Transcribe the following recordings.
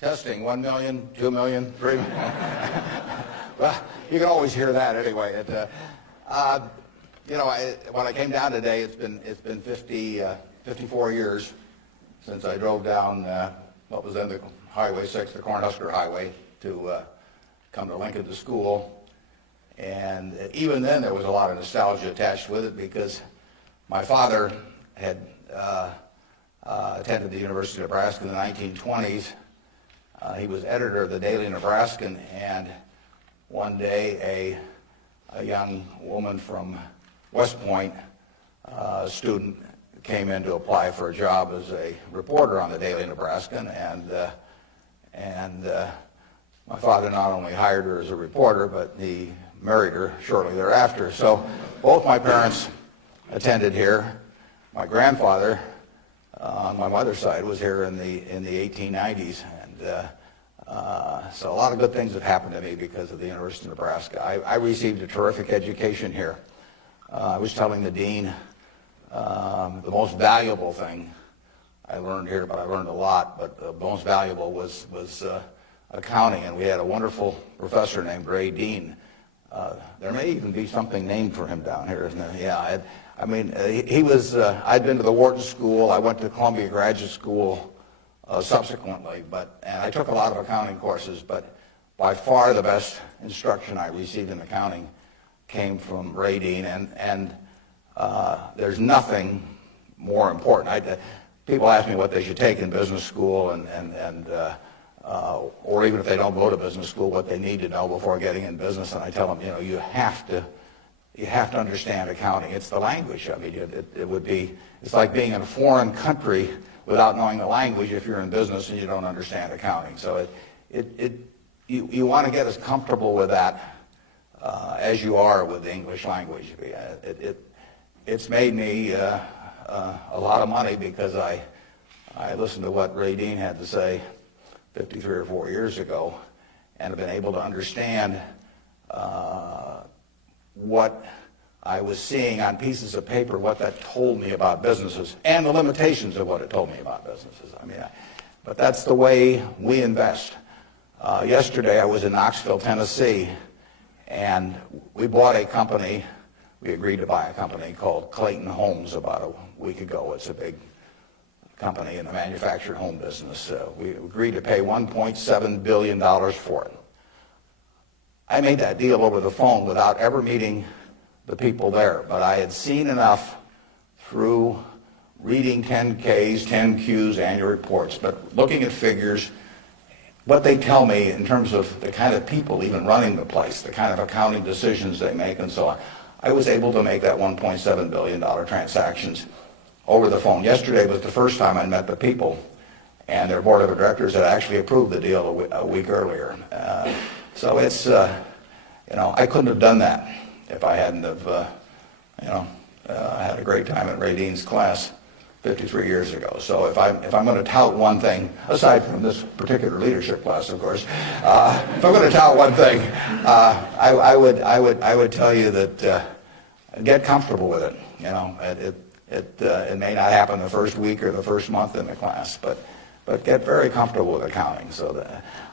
Testing, 1 million, 2 million, 3 million. Well, you can always hear that anyway. When I came down today, it's been 54 years since I drove down what was then the Highway 6, the Cornhusker Highway, to come to Lincoln to school. And even then, there was a lot of nostalgia attached with it because my father had attended the University of Nebraska in the 1920s. He was editor of the Daily Nebraskan, and one day a young woman from West Point, a student, came in to apply for a job as a reporter on the Daily Nebraskan, and my father not only hired her as a reporter, but he married her shortly thereafter. So both my parents attended here. My grandfather, on my mother's side, was here in the 1890s, and so a lot of good things have happened to me because of the University of Nebraska. I received a terrific education here. I was telling the dean the most valuable thing I learned here, but I learned a lot, but the most valuable was accounting, and we had a wonderful professor named Ray Dean. There may even be something named for him down here, isn't there? Yeah, he was, I'd been to the Wharton School, I went to Columbia Graduate School subsequently, and I took a lot of accounting courses, but by far the best instruction I received in accounting came from Ray Dean, and there's nothing more important. People ask me what they should take in business school, or even if they don't go to business school, what they need to know before getting in business, and I tell them, you have to understand accounting. It's the language. I mean, it's like being in a foreign country without knowing the language if you're in business and you don't understand accounting. So you want to get as comfortable with that as you are with the English language. It's made me a lot of money because I listened to what Ray Dean had to say 53 or 4 years ago and have been able to understand what I was seeing on pieces of paper, what that told me about businesses and the limitations of what it told me about businesses. But that's the way we invest. Yesterday I was in Knoxville, Tennessee, and we bought a company. We agreed to buy a company called Clayton Homes about a week ago. It's a big company in the manufactured home business. We agreed to pay $1.7 billion for it. I made that deal over the phone without ever meeting the people there, but I had seen enough through reading 10Ks, 10Qs, annual reports, but looking at figures, what they tell me in terms of the kind of people even running the place, the kind of accounting decisions they make and so on. I was able to make that $1.7 billion transactions over the phone. Yesterday was the first time I met the people, and their board of directors had actually approved the deal a week earlier. So it's, I couldn't have done that if I hadn't have, had a great time at Ray Dean's class 53 years ago. So if I'm going to tout one thing, aside from this particular leadership class, of course, if I'm going to tout one thing, I would tell you that get comfortable with it. It may not happen the first week or the first month in the class, but get very comfortable with accounting. So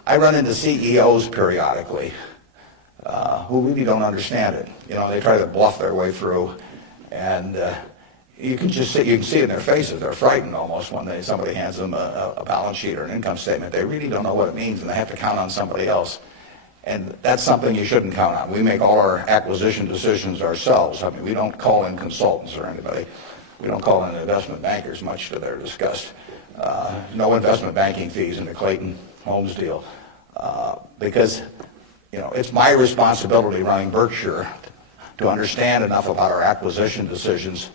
I run into CEOs periodically who really don't understand it. They try to bluff their way through, and you can see it in their faces. They're frightened almost when somebody hands them a balance sheet or an income statement. They really don't know what it means, and they have to count on somebody else. And that's something you shouldn't count on. We make all our acquisition decisions ourselves. We don't call in consultants or anybody. We don't call in investment bankers, much to their disgust. No investment banking fees in the Clayton Homes deal, because it's my responsibility running Berkshire to understand enough about our acquisition decisions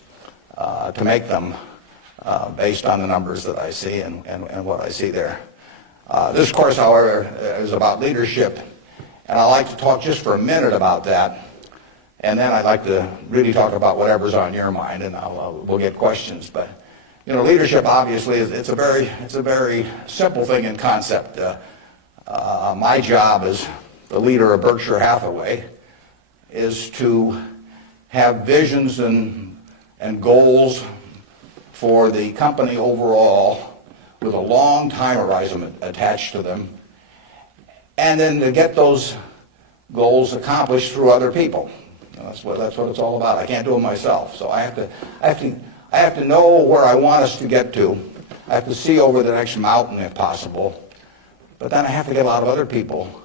to make them based on the numbers that I see and what I see there. This course, however, is about leadership, and I'd like to talk just for a minute about that, and then I'd like to really talk about whatever's on your mind, and we'll get questions. But leadership obviously it's a very simple thing in concept. My job as the leader of Berkshire Hathaway is to have visions and goals for the company overall with a long time horizon attached to them, and then to get those goals accomplished through other people. That's what it's all about. I can't do it myself, so I have to know where I want us to get to. I have to see over the next mountain if possible, but then I have to get a lot of other people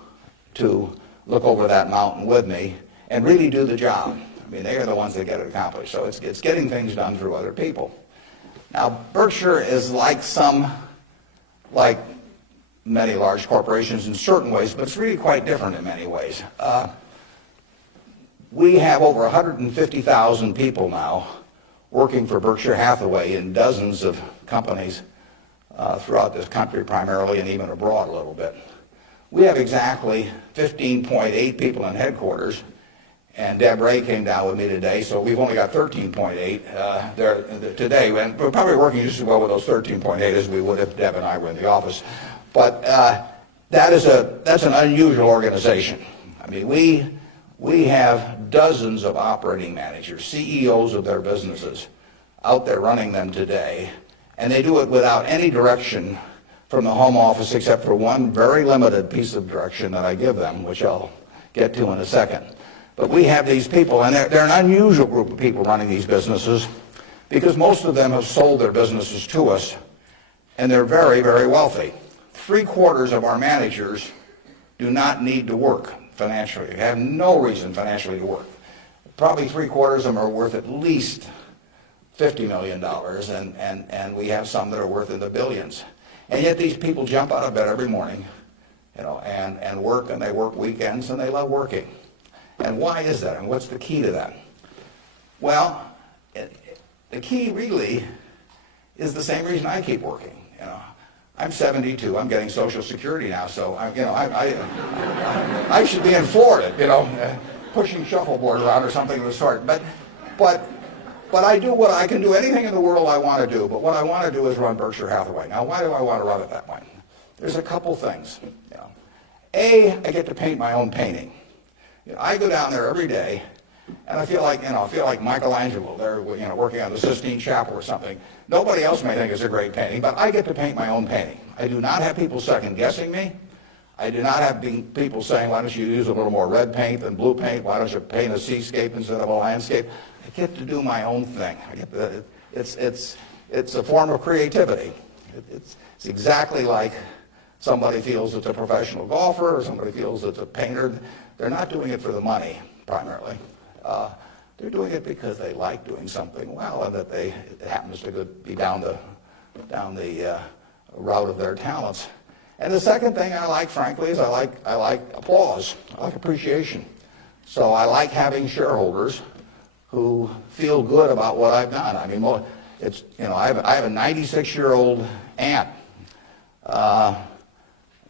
to look over that mountain with me and really do the job. I mean, they are the ones that get it accomplished. So it's getting things done through other people. Now, Berkshire is like many large corporations in certain ways, but it's really quite different in many ways. We have over 150,000 people now working for Berkshire Hathaway in dozens of companies throughout this country primarily, and even abroad a little bit. We have exactly 15.8 people in headquarters, and Deb Ray came down with me today, so we've only got 13.8 there today, and we're probably working just as well with those 13.8 as we would if Deb and I were in the office. But that's an unusual organization. I mean, we have dozens of operating managers, CEOs of their businesses, out there running them today, and they do it without any direction from the home office except for one very limited piece of direction that I give them, which I'll get to in a second. But we have these people, and they're an unusual group of people running these businesses because most of them have sold their businesses to us, and they're very, very wealthy. 3/4 of our managers do not need to work financially. They have no reason financially to work. Probably 3/4 of them are worth at least $50 million, and we have some that are worth in the billions. And yet these people jump out of bed every morning, and work, and they work weekends, and they love working. And why is that? And what's the key to that? Well, the key really is the same reason I keep working. I'm 72. I'm getting Social Security now, so I should be in Florida, pushing shuffleboard around or something of the sort. But I do what I can do, anything in the world I want to do. But what I want to do is run Berkshire Hathaway. Now, why do I want to run it that way? There's a couple things. A, I get to paint my own painting. I go down there every day, and I feel like Michelangelo. They're working on the Sistine Chapel or something. Nobody else may think it's a great painting, but I get to paint my own painting. I do not have people second guessing me. I do not have people saying, why don't you use a little more red paint than blue paint? Why don't you paint a seascape instead of a landscape? I get to do my own thing. It's a form of creativity. It's exactly like somebody feels it's a professional golfer or somebody feels it's a painter. They're not doing it for the money, primarily. They're doing it because they like doing something well, and that it happens to be down the route of their talents. And the second thing I like, frankly, is I like applause. I like appreciation. So I like having shareholders who feel good about what I've done. I mean, I have a 96-year-old aunt,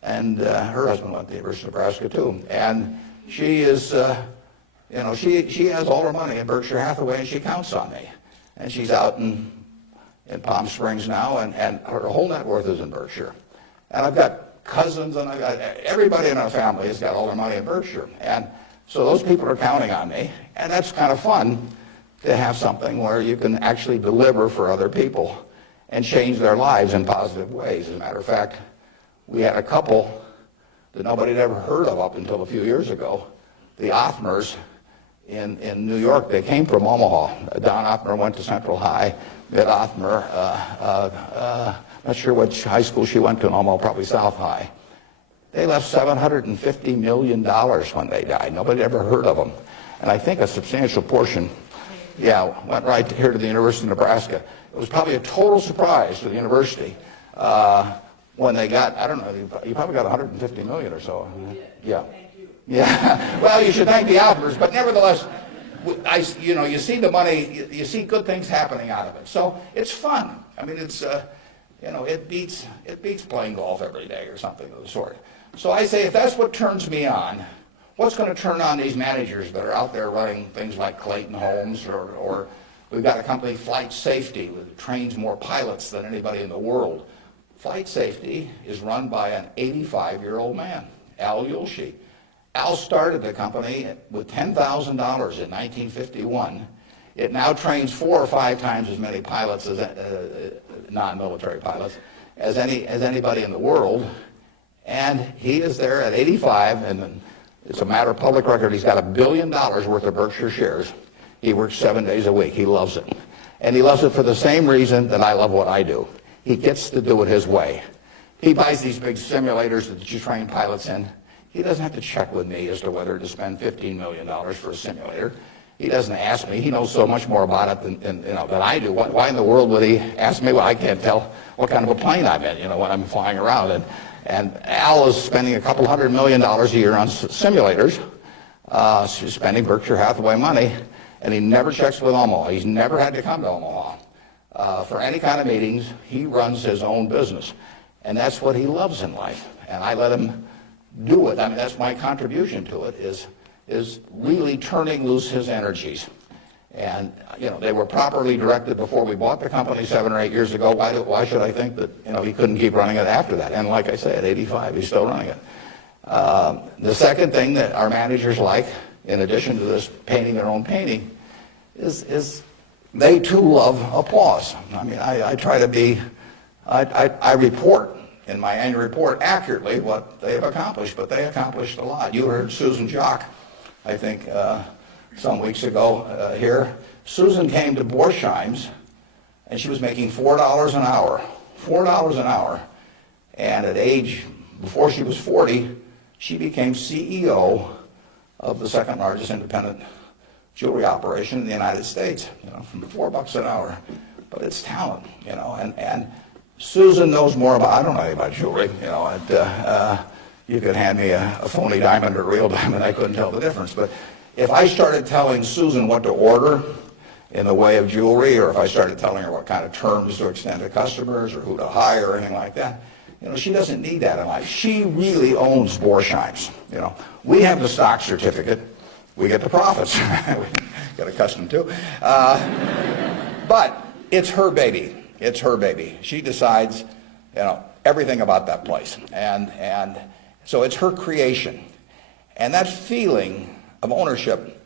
and her husband went to the University of Nebraska too, and she is, she has all her money in Berkshire Hathaway, and she counts on me. And she's out in Palm Springs now, and her whole net worth is in Berkshire. And I've got cousins, and I've got everybody in our family has got all their money in Berkshire. And so those people are counting on me, and that's kind of fun to have something where you can actually deliver for other people and change their lives in positive ways. As a matter of fact, we had a couple that nobody had ever heard of up until a few years ago, the Othmers in New York. They came from Omaha. Don Othmer went to Central High. Mitt Othmer, not sure which high school she went to in Omaha, probably South High. They left $750 million when they died. Nobody had ever heard of them. And I think a substantial portion, went right here to the University of Nebraska. It was probably a total surprise to the university when they got, I don't know, you probably got $150 million or so. Yeah. Yeah. Well, you should thank the Othmers, but nevertheless, you see the money, you see good things happening out of it. So it's fun. I mean, it's, it beats playing golf every day or something of the sort. So I say, if that's what turns me on, what's going to turn on these managers that are out there running things like Clayton Homes, or we've got a company, Flight Safety, that trains more pilots than anybody in the world. Flight Safety is run by an 85-year-old man, Al Yulshi. Al started the company with $10,000 in 1951. It now trains 4 or 5 times as many pilots as non-military pilots. as anybody in the world. And he is there at 85, and it's a matter of public record. He's got $1 billion worth of Berkshire shares. He works 7 days a week. He loves it. And he loves it for the same reason that I love what I do. He gets to do it his way. He buys these big simulators that you train pilots in. He doesn't have to check with me as to whether to spend $15 million for a simulator. He doesn't ask me. He knows so much more about it than I do. Why in the world would he ask me? Well, I can't tell what kind of a plane I'm in, when I'm flying around. And Al is spending a couple $100 million a year on simulators, spending Berkshire Hathaway money, and he never checks with Omaha. He's never had to come to Omaha for any kind of meetings. He runs his own business, and that's what he loves in life. And I let him do it. I mean, that's my contribution to it, is really turning loose his energies. And, they were properly directed before we bought the company 7 or 8 years ago. Why should I think that, he couldn't keep running it after that? And like I say, at 85, he's still running it. The second thing that our managers like, in addition to this painting their own painting, is they too love applause. I mean, I try to be, I report in my annual report accurately what they have accomplished, but they accomplished a lot. You heard Susan Jock, I think, some weeks ago here. Susan came to Borsheim's, and she was making $4 an hour. $4 an hour. And at age, before she was 40, she became CEO of the second largest independent jewelry operation in the United States, from $4 an hour. But it's talent, and Susan knows more about, I don't know anything about jewelry, you could hand me a phony diamond or a real diamond, I couldn't tell the difference. But if I started telling Susan what to order in the way of jewelry, or if I started telling her what kind of terms to extend to customers or who to hire or anything like that, she doesn't need that in life. She really owns Borsheim's. We have the stock certificate. We get the profits. We get accustomed to. But it's her baby. It's her baby. She decides, everything about that place. And so it's her creation. And that feeling of ownership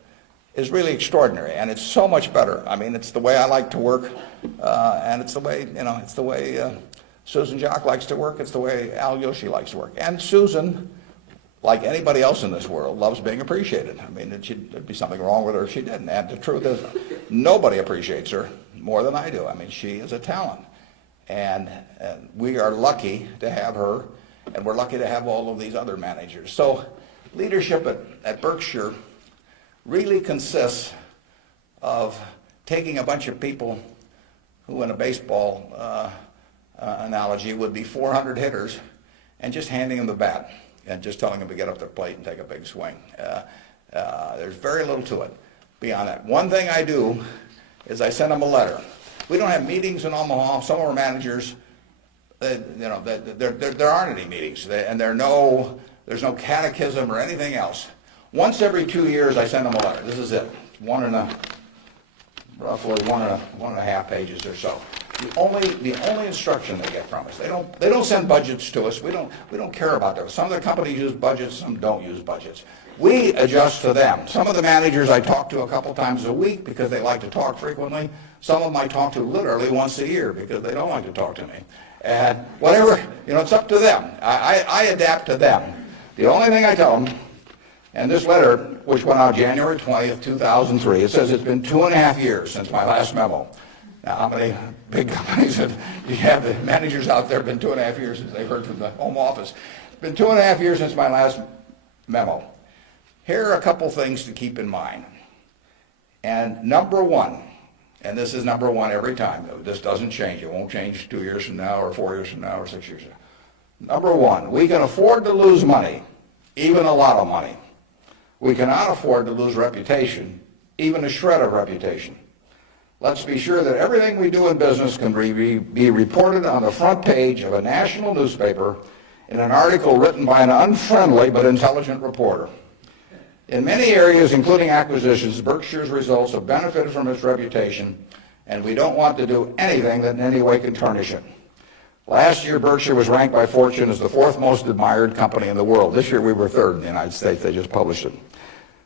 is really extraordinary, and it's so much better. I mean, it's the way I like to work, and it's the way, Susan Jock likes to work. It's the way Al Yoshi likes to work. And Susan, like anybody else in this world, loves being appreciated. I mean, there'd be something wrong with her if she didn't. And the truth is, nobody appreciates her more than I do. I mean, she is a talent. And we are lucky to have her, and we're lucky to have all of these other managers. So leadership at Berkshire really consists of taking a bunch of people who, in a baseball analogy, would be 400 hitters, and just handing them the bat and just telling them to get up their plate and take a big swing. There's very little to it beyond that. One thing I do is I send them a letter. We don't have meetings in Omaha. Some of our managers, there aren't any meetings, and there's no catechism or anything else. Once every 2 years, I send them a letter. This is it. Roughly one and a half pages or so. The only instruction they get from us. They don't send budgets to us. We don't care about that. Some of the companies use budgets, some don't use budgets. We adjust to them. Some of the managers I talk to a couple times a week because they like to talk frequently. Some of them I talk to literally once a year because they don't like to talk to me. And whatever, it's up to them. I adapt to them. The only thing I tell them, and this letter, which went out January 20th, 2003, it says it's been 2.5 years since my last memo. Now, how many big companies do you have the managers out there? Been 2.5 years since they've heard from the home office. It's been 2.5 years since my last memo. Here are a couple things to keep in mind. And number one, and this is number one every time. This doesn't change. It won't change 2 years from now or 4 years from now or 6 years from now. Number one, we can afford to lose money, even a lot of money. We cannot afford to lose reputation, even a shred of reputation. Let's be sure that everything we do in business can be reported on the front page of a national newspaper in an article written by an unfriendly but intelligent reporter. In many areas, including acquisitions, Berkshire's results have benefited from its reputation, and we don't want to do anything that in any way can tarnish it. Last year, Berkshire was ranked by Fortune as the 4th most admired company in the world. This year, we were 3rd in the United States. They just published it.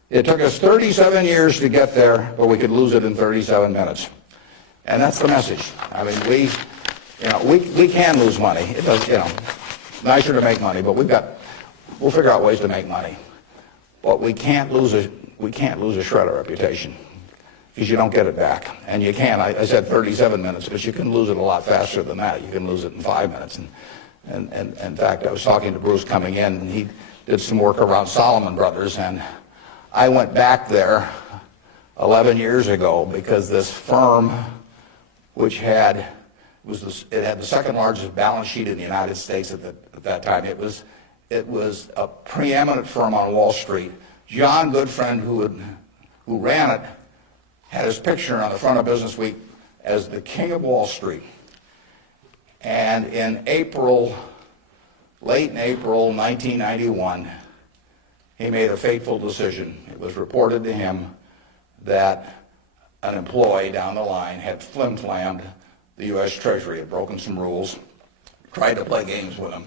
It took us 37 years to get there, but we could lose it in 37 minutes. And that's the message. I mean, we can lose money. It does, nicer to make money, but we'll figure out ways to make money. But we can't lose a shred of reputation, because you don't get it back. And you can. I said 37 minutes, but you can lose it a lot faster than that. You can lose it in 5 minutes. And in fact, I was talking to Bruce coming in, and he did some work around Salomon Brothers, and I went back there 11 years ago because this firm, which had the second largest balance sheet in the United States at that time. It was a preeminent firm on Wall Street. John Goodfriend, who ran it, had his picture on the front of Business Week as the king of Wall Street. And in late in April 1991, he made a fateful decision. It was reported to him that an employee down the line had flim-flammed the U.S. Treasury, had broken some rules, tried to play games with him.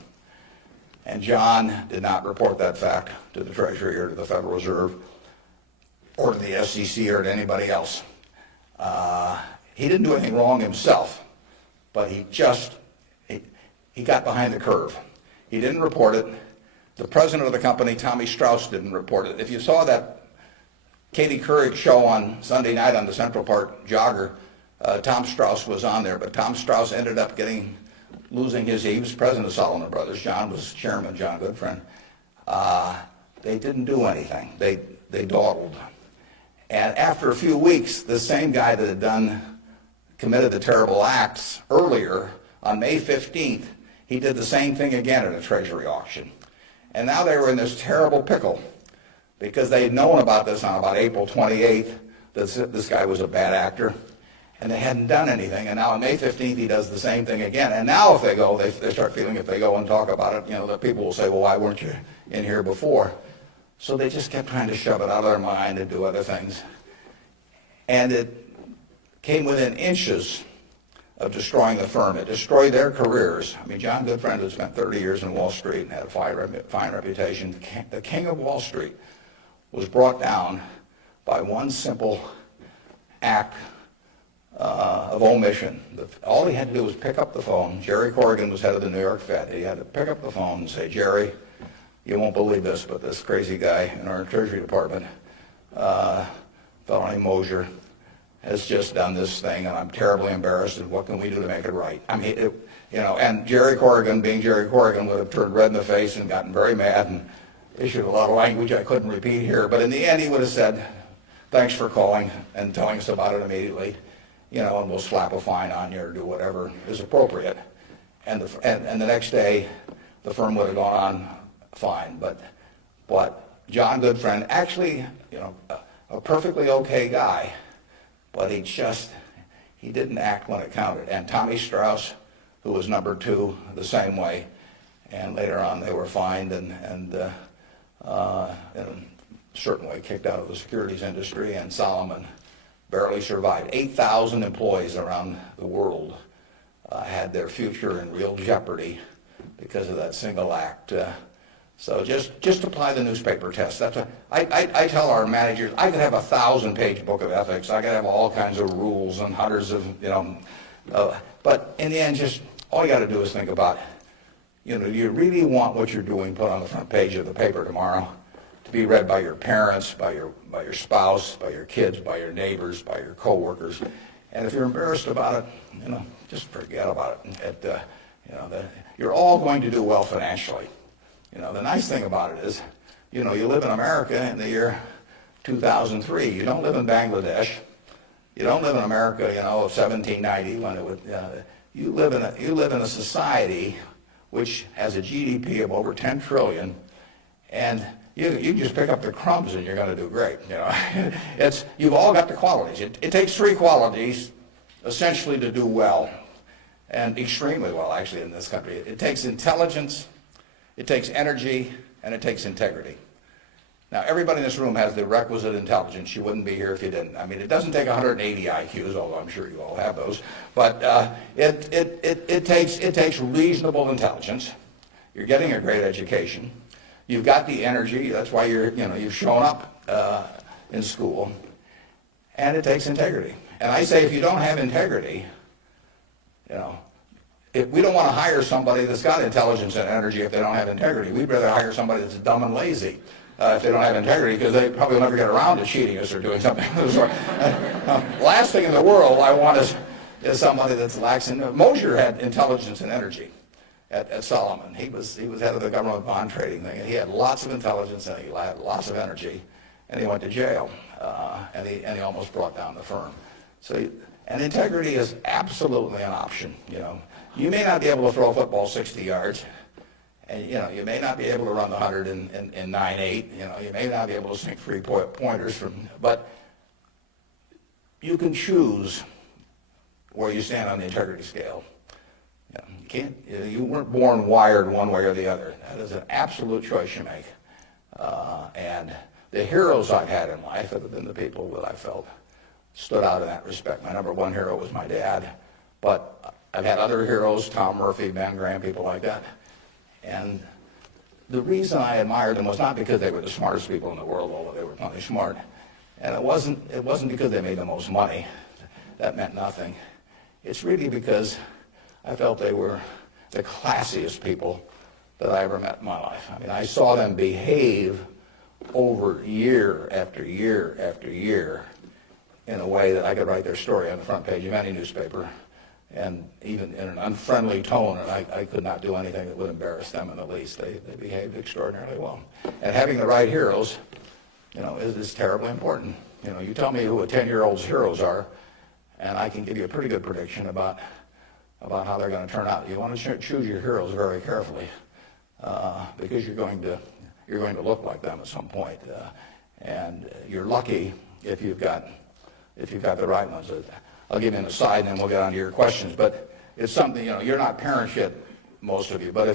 And John did not report that fact to the Treasury or to the Federal Reserve or to the SEC or to anybody else. He didn't do anything wrong himself, but he got behind the curve. He didn't report it. The president of the company, Tommy Strauss, didn't report it. If you saw that Katie Couric show on Sunday night on the Central Park Jogger, Tom Strauss was on there, but Tom Strauss ended up losing he was president of Salomon Brothers. John was chairman, John Goodfriend. They didn't do anything. They dawdled. And after a few weeks, the same guy that had committed the terrible acts earlier, on May 15th, he did the same thing again at a Treasury auction. And now they were in this terrible pickle because they had known about this on about April 28th, that this guy was a bad actor, and they hadn't done anything. And now on May 15th, he does the same thing again. And now if they go, they start feeling if they go and talk about it, that people will say, well, why weren't you in here before? So they just kept trying to shove it out of their mind and do other things. And it came within inches of destroying the firm. It destroyed their careers. I mean, John Goodfriend had spent 30 years in Wall Street and had a fine reputation. The king of Wall Street was brought down by one simple act of omission. All he had to do was pick up the phone. Jerry Corrigan was head of the New York Fed. He had to pick up the phone and say, Jerry, you won't believe this, but this crazy guy in our Treasury Department, a fellow named Mosier, has just done this thing, and I'm terribly embarrassed, and what can we do to make it right? I mean, and Jerry Corrigan, being Jerry Corrigan, would have turned red in the face and gotten very mad and issued a lot of language I couldn't repeat here, but in the end he would have said, thanks for calling and telling us about it immediately, and we'll slap a fine on you or do whatever is appropriate. And the next day, the firm would have gone on fine. But John Goodfriend, actually, a perfectly okay guy, but he didn't act when it counted. And Tommy Strauss, who was number two, the same way. And later on, they were fined and in a certain way kicked out of the securities industry. And Salomon barely survived. 8,000 employees around the world had their future in real jeopardy because of that single act. So just apply the newspaper test. That's what I tell our managers. I could have a 1,000-page book of ethics. I could have all kinds of rules and hundreds of but in the end, just all you got to do is think about, do you really want what you're doing put on the front page of the paper tomorrow to be read by your parents, by your spouse, by your kids, by your neighbors, by your coworkers? And if you're embarrassed about it, just forget about it. You're all going to do well financially. The nice thing about it is, you live in America in the year 2003. You don't live in Bangladesh. You don't live in America, of 1790 when it would. You live in a society which has a GDP of over 10 trillion, and you just pick up the crumbs and you're going to do great. You've all got the qualities. It takes three qualities essentially to do well, and extremely well actually in this country. It takes intelligence, it takes energy, and it takes integrity. Now, everybody in this room has the requisite intelligence. You wouldn't be here if you didn't. I mean, it doesn't take 180 IQs, although I'm sure you all have those. But it takes reasonable intelligence. You're getting a great education. You've got the energy. That's why you've shown up in school. And it takes integrity. And I say, if you don't have integrity, we don't want to hire somebody that's got intelligence and energy if they don't have integrity. We'd rather hire somebody that's dumb and lazy if they don't have integrity, because they probably will never get around to cheating us or doing something of the sort. Last thing in the world I want is somebody that's lacks in. Mosher had intelligence and energy at Solomon. He was head of the government bond trading thing, and he had lots of intelligence and he had lots of energy, and he went to jail, and he almost brought down the firm. So, and integrity is absolutely an option. You may not be able to throw a football 60 yards, and you may not be able to run the 100 in 9.8. You may not be able to sink 3-pointers but you can choose where you stand on the integrity scale. You can't. You weren't born wired one way or the other. That is an absolute choice you make. And the heroes I've had in life have been the people that I felt stood out in that respect. My number one hero was my dad, but I've had other heroes, Tom Murphy, Ben Graham, people like that. And the reason I admired them was not because they were the smartest people in the world, although they were plenty smart. And it wasn't because they made the most money. That meant nothing. It's really because I felt they were the classiest people that I ever met in my life. I mean, I saw them behave over year after year after year in a way that I could write their story on the front page of any newspaper, and even in an unfriendly tone, and I could not do anything that would embarrass them in the least. They behaved extraordinarily well. And having the right heroes, is terribly important. You tell me who a 10-year-old's heroes are, and I can give you a pretty good prediction about how they're going to turn out. You want to choose your heroes very carefully, because you're going to look like them at some point, and you're lucky if you've got the right ones. I'll give you an aside, and then we'll get on to your questions. But it's something, you're not parents yet, most of you. But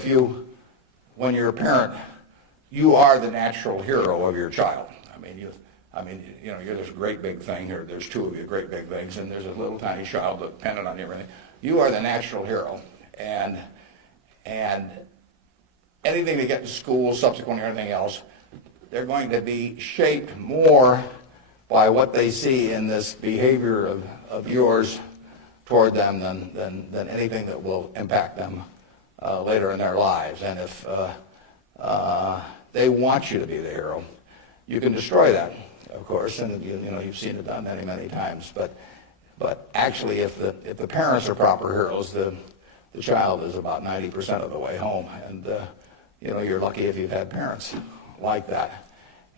when you're a parent, you are the natural hero of your child. You're this great big thing here. There's two of you great big things, and there's a little tiny child dependent on you and everything. You are the natural hero, and anything they get in school, subsequently, or anything else, they're going to be shaped more by what they see in this behavior of yours toward them than anything that will impact them later in their lives. And if they want you to be the hero, you can destroy that, of course, and you've seen it done many, many times. But actually, if the parents are proper heroes, the child is about 90% of the way home, and you're lucky if you've had parents like that.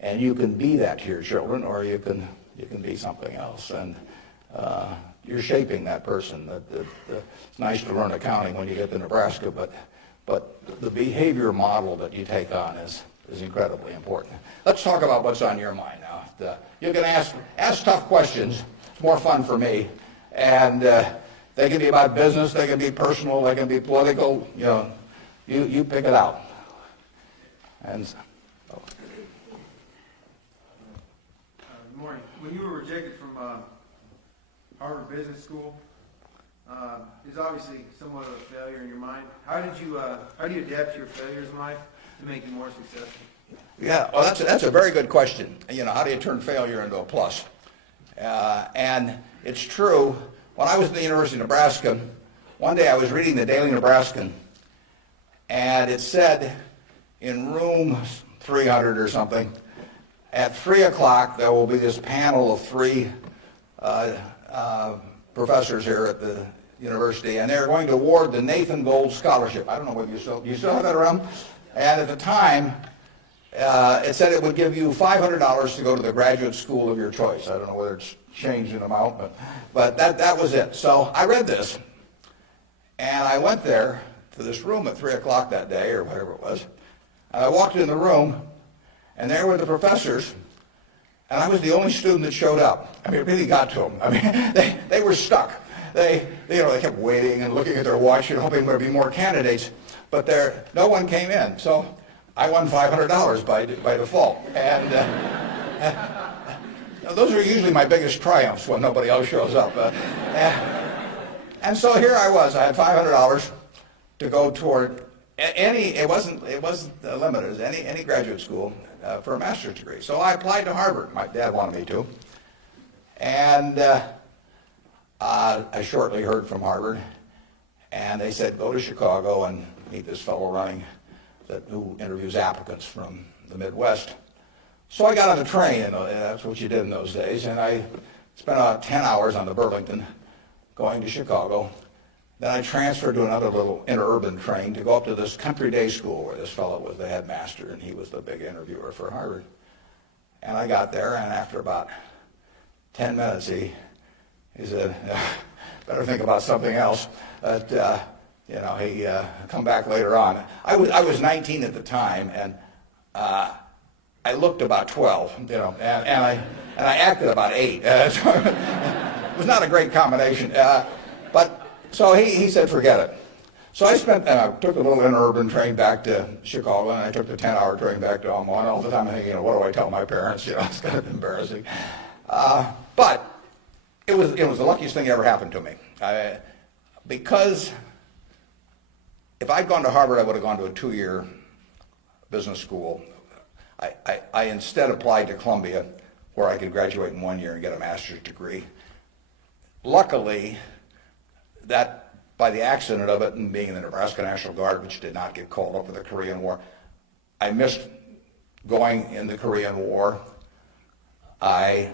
And you can be that to your children, or you can be something else, and you're shaping that person. It's nice to learn accounting when you get to Nebraska, but the behavior model that you take on is incredibly important. Let's talk about what's on your mind now. You can ask tough questions. It's more fun for me, and they can be about business, they can be personal, they can be political. You pick it out. And. Good morning. When you were rejected from Harvard Business School, is obviously somewhat of a failure in your mind. How do you adapt to your failures in life to make you more successful? Yeah, well, that's a very good question. How do you turn failure into a plus? And it's true. When I was at the University of Nebraska, one day I was reading the Daily Nebraskan, and it said in room 300 or something, at 3 o'clock, there will be this panel of 3 professors here at the university, and they're going to award the Nathan Gold Scholarship. I don't know whether you still have that around. And at the time, it said it would give you $500 to go to the graduate school of your choice. I don't know whether it's changed in amount, but that was it. So I read this, and I went there to this room at 3 o'clock that day, or whatever it was, and I walked in the room, and there were the professors, and I was the only student that showed up. I mean, it really got to them. I mean, they were stuck. They kept waiting and looking at their watch and hoping there would be more candidates, but no one came in. So I won $500 by default. And those are usually my biggest triumphs when nobody else shows up. And so here I was. I had $500 to go toward it wasn't limited. It was any graduate school for a master's degree. So I applied to Harvard. My dad wanted me to. And I shortly heard from Harvard. And they said, go to Chicago and meet this fellow who interviews applicants from the Midwest. So I got on the train, and that's what you did in those days, and I spent about 10 hours on the Burlington going to Chicago. Then I transferred to another little interurban train to go up to this country day school where this fellow was the headmaster, and he was the big interviewer for Harvard. And I got there, and after about 10 minutes, he said, better think about something else. But, he come back later on. I was 19 at the time, and I looked about 12, and I acted about 8. It was not a great combination. So he said, forget it. So I took the little interurban train back to Chicago, and I took the 10-hour train back to Omaha. And all the time I'm thinking, what do I tell my parents? It's kind of embarrassing. But it was the luckiest thing that ever happened to me. Because if I'd gone to Harvard, I would have gone to a 2-year business school. I instead applied to Columbia, where I could graduate in 1 year and get a master's degree. Luckily, that by the accident of it and being in the Nebraska National Guard, which did not get called up for the Korean War, I missed going in the Korean War. I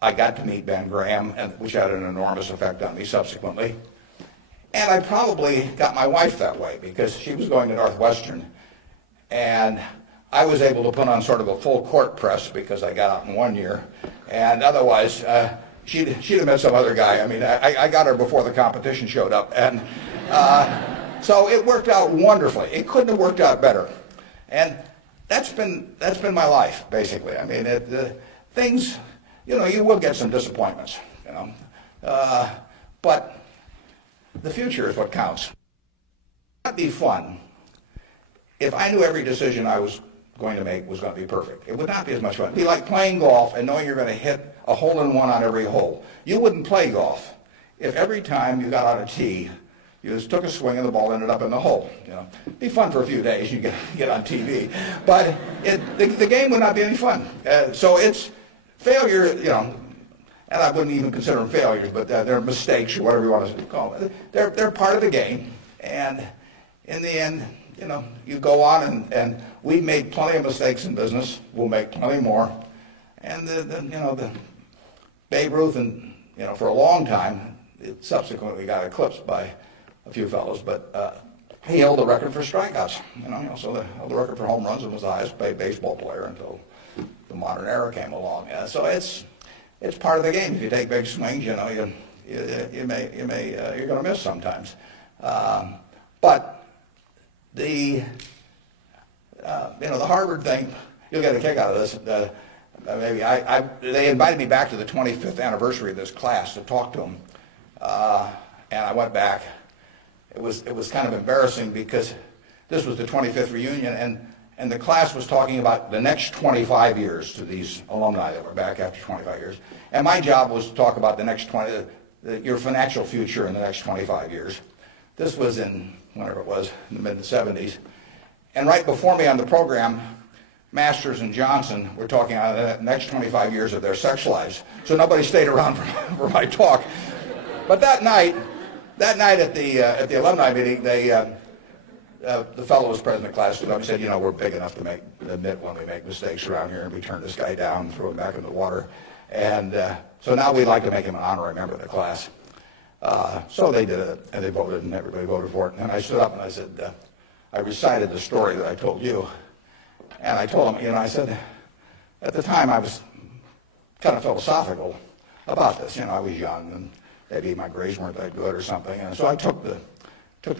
got to meet Ben Graham, which had an enormous effect on me subsequently. And I probably got my wife that way because she was going to Northwestern. And I was able to put on sort of a full court press because I got out in 1 year. And otherwise, she'd have met some other guy. I mean, I got her before the competition showed up. And so it worked out wonderfully. It couldn't have worked out better. And that's been my life, basically. I mean, things, you will get some disappointments, but the future is what counts. It'd be fun if I knew every decision I was going to make was going to be perfect. It would not be as much fun. It'd be like playing golf and knowing you're going to hit a hole-in-one on every hole. You wouldn't play golf if every time you got on a tee, you just took a swing and the ball ended up in the hole. It'd be fun for a few days. You get on TV, but the game would not be any fun. So it's failure, and I wouldn't even consider them failures, but they're mistakes or whatever you want to call them. They're part of the game, and in the end, you go on, and we've made plenty of mistakes in business. We'll make plenty more, and the Babe Ruth, and for a long time, it subsequently got eclipsed by a few fellows, but he held the record for strikeouts. So held the record for home runs and was the highest paid baseball player until the modern era came along. So it's part of the game. If you take big swings, you're going to miss sometimes. But the Harvard thing, you'll get a kick out of this. They invited me back to the 25th anniversary of this class to talk to them, and I went back. It was kind of embarrassing because this was the 25th reunion, and the class was talking about the next 25 years to these alumni that were back after 25 years. And my job was to talk about the next your financial future in the next 25 years. This was in, whenever it was, in the mid-70s. And right before me on the program, Masters and Johnson were talking about the next 25 years of their sex lives. So nobody stayed around for my talk. But that night at the alumni meeting, the fellow who was president of the class stood up and said, we're big enough to admit when we make mistakes around here, and we turn this guy down and throw him back in the water. And so now we'd like to make him an honorary member of the class. So they did it, and they voted, and everybody voted for it. And I stood up and I said, I recited the story that I told you. And I told him, I said, at the time I was kind of philosophical about this. I was young, and maybe my grades weren't that good or something. And so I took the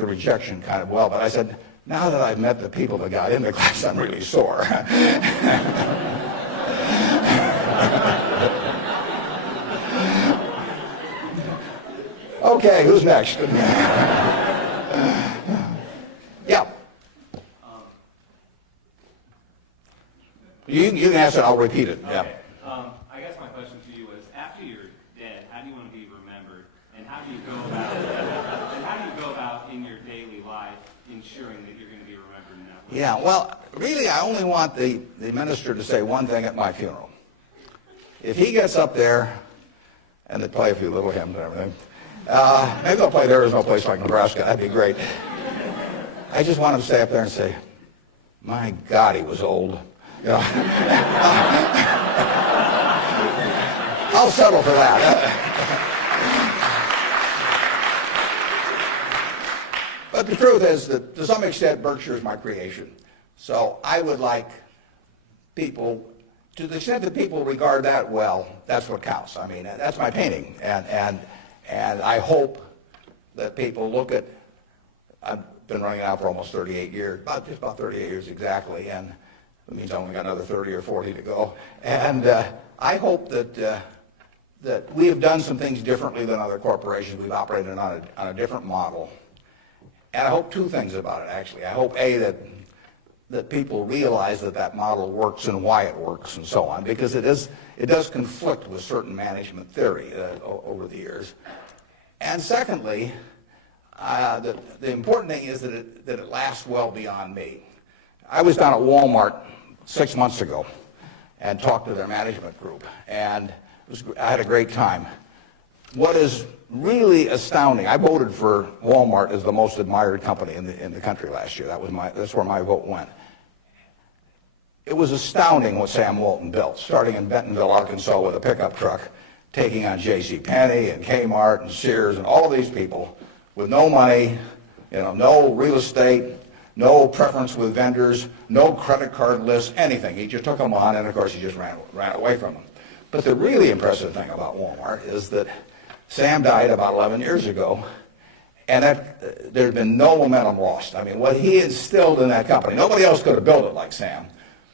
rejection kind of well. But I said, now that I've met the people that got in the class, I'm really sore. Okay, who's next? Yeah. You can ask it, I'll repeat it. Okay. Yeah. I guess my question to you was, after you're dead, how do you want to be remembered, and how do you go about in your daily life ensuring that you're going to be remembered in that way? Yeah, well, really, I only want the minister to say one thing at my funeral. If he gets up there, and they play a few little hymns and everything, Maybe they'll play there. There's no place like Nebraska. That'd be great. I just want him to stay up there and say, my God, he was old. You know. I'll settle for that. But the truth is that to some extent Berkshire is my creation. So I would like people, to the extent that people regard that well, that's what counts. I mean, that's my painting. And I hope that people look at, I've been running it out for almost 38 years, just about 38 years exactly, and it means I only got another 30 or 40 to go. And I hope that that we have done some things differently than other corporations. We've operated on a different model. And I hope two things about it, actually. I hope, A, that people realize that model works and why it works and so on, because it does conflict with certain management theory over the years. And secondly, the important thing is that it lasts well beyond me. I was down at Walmart 6 months ago and talked to their management group, and I had a great time. What is really astounding, I voted for Walmart as the most admired company in the country last year. That's where my vote went. It was astounding what Sam Walton built, starting in Bentonville, Arkansas with a pickup truck, taking on J.C. Penney and Kmart and Sears and all these people with no money, no real estate, no preference with vendors, no credit card list, anything. He just took them on, and of course he just ran away from them. But the really impressive thing about Walmart is that Sam died about 11 years ago, and there had been no momentum lost. I mean, what he instilled in that company, nobody else could have built it like Sam,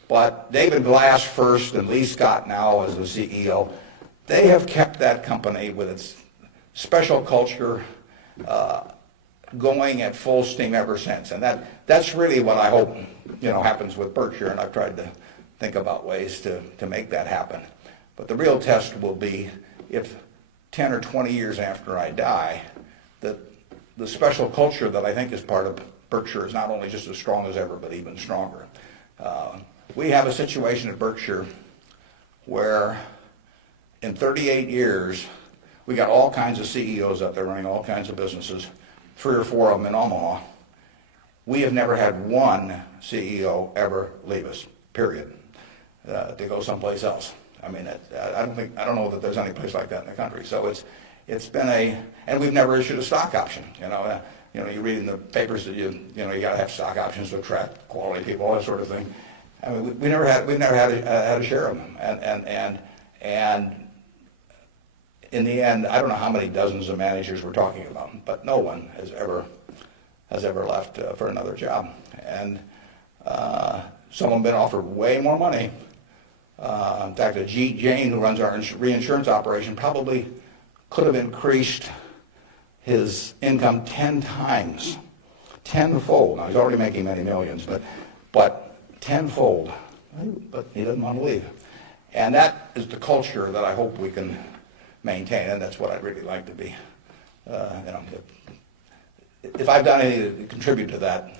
but David Glass first and Lee Scott now as the CEO, they have kept that company with its special culture going at full steam ever since. And that's really what I hope happens with Berkshire, and I've tried to think about ways to make that happen. But the real test will be if 10 or 20 years after I die, that the special culture that I think is part of Berkshire is not only just as strong as ever, but even stronger. We have a situation at Berkshire where in 38 years, we got all kinds of CEOs out there running all kinds of businesses, 3 or 4 of them in Omaha. We have never had one CEO ever leave us, period, to go someplace else. I mean, I don't know that there's any place like that in the country. So it's been and we've never issued a stock option. You read in the papers that you got to have stock options to attract quality people, all that sort of thing. I mean, we've never had a share of them, and in the end, I don't know how many dozens of managers we're talking about, but no one has ever left for another job, and some have been offered way more money. In fact, Ajit Jain, who runs our reinsurance operation, probably could have increased his income 10 times, tenfold. Now, he's already making many millions, but tenfold. But he doesn't want to leave. And that is the culture that I hope we can maintain, and that's what I'd really like to be. If I've done anything to contribute to that,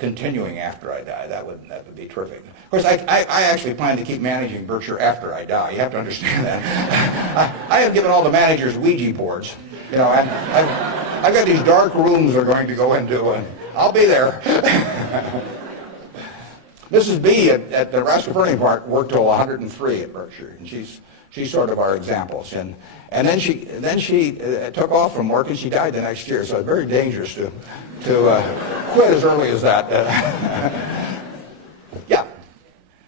continuing after I die, that would be terrific. Of course, I actually plan to keep managing Berkshire after I die. You have to understand that. I have given all the managers Ouija boards, and I've got these dark rooms they're going to go into, and I'll be there. Mrs. B at the Nebraska Furniture Park worked till 103 at Berkshire, and she's sort of our examples. And then she took off from work, and she died the next year. So it's very dangerous to quit as early as that. Yeah.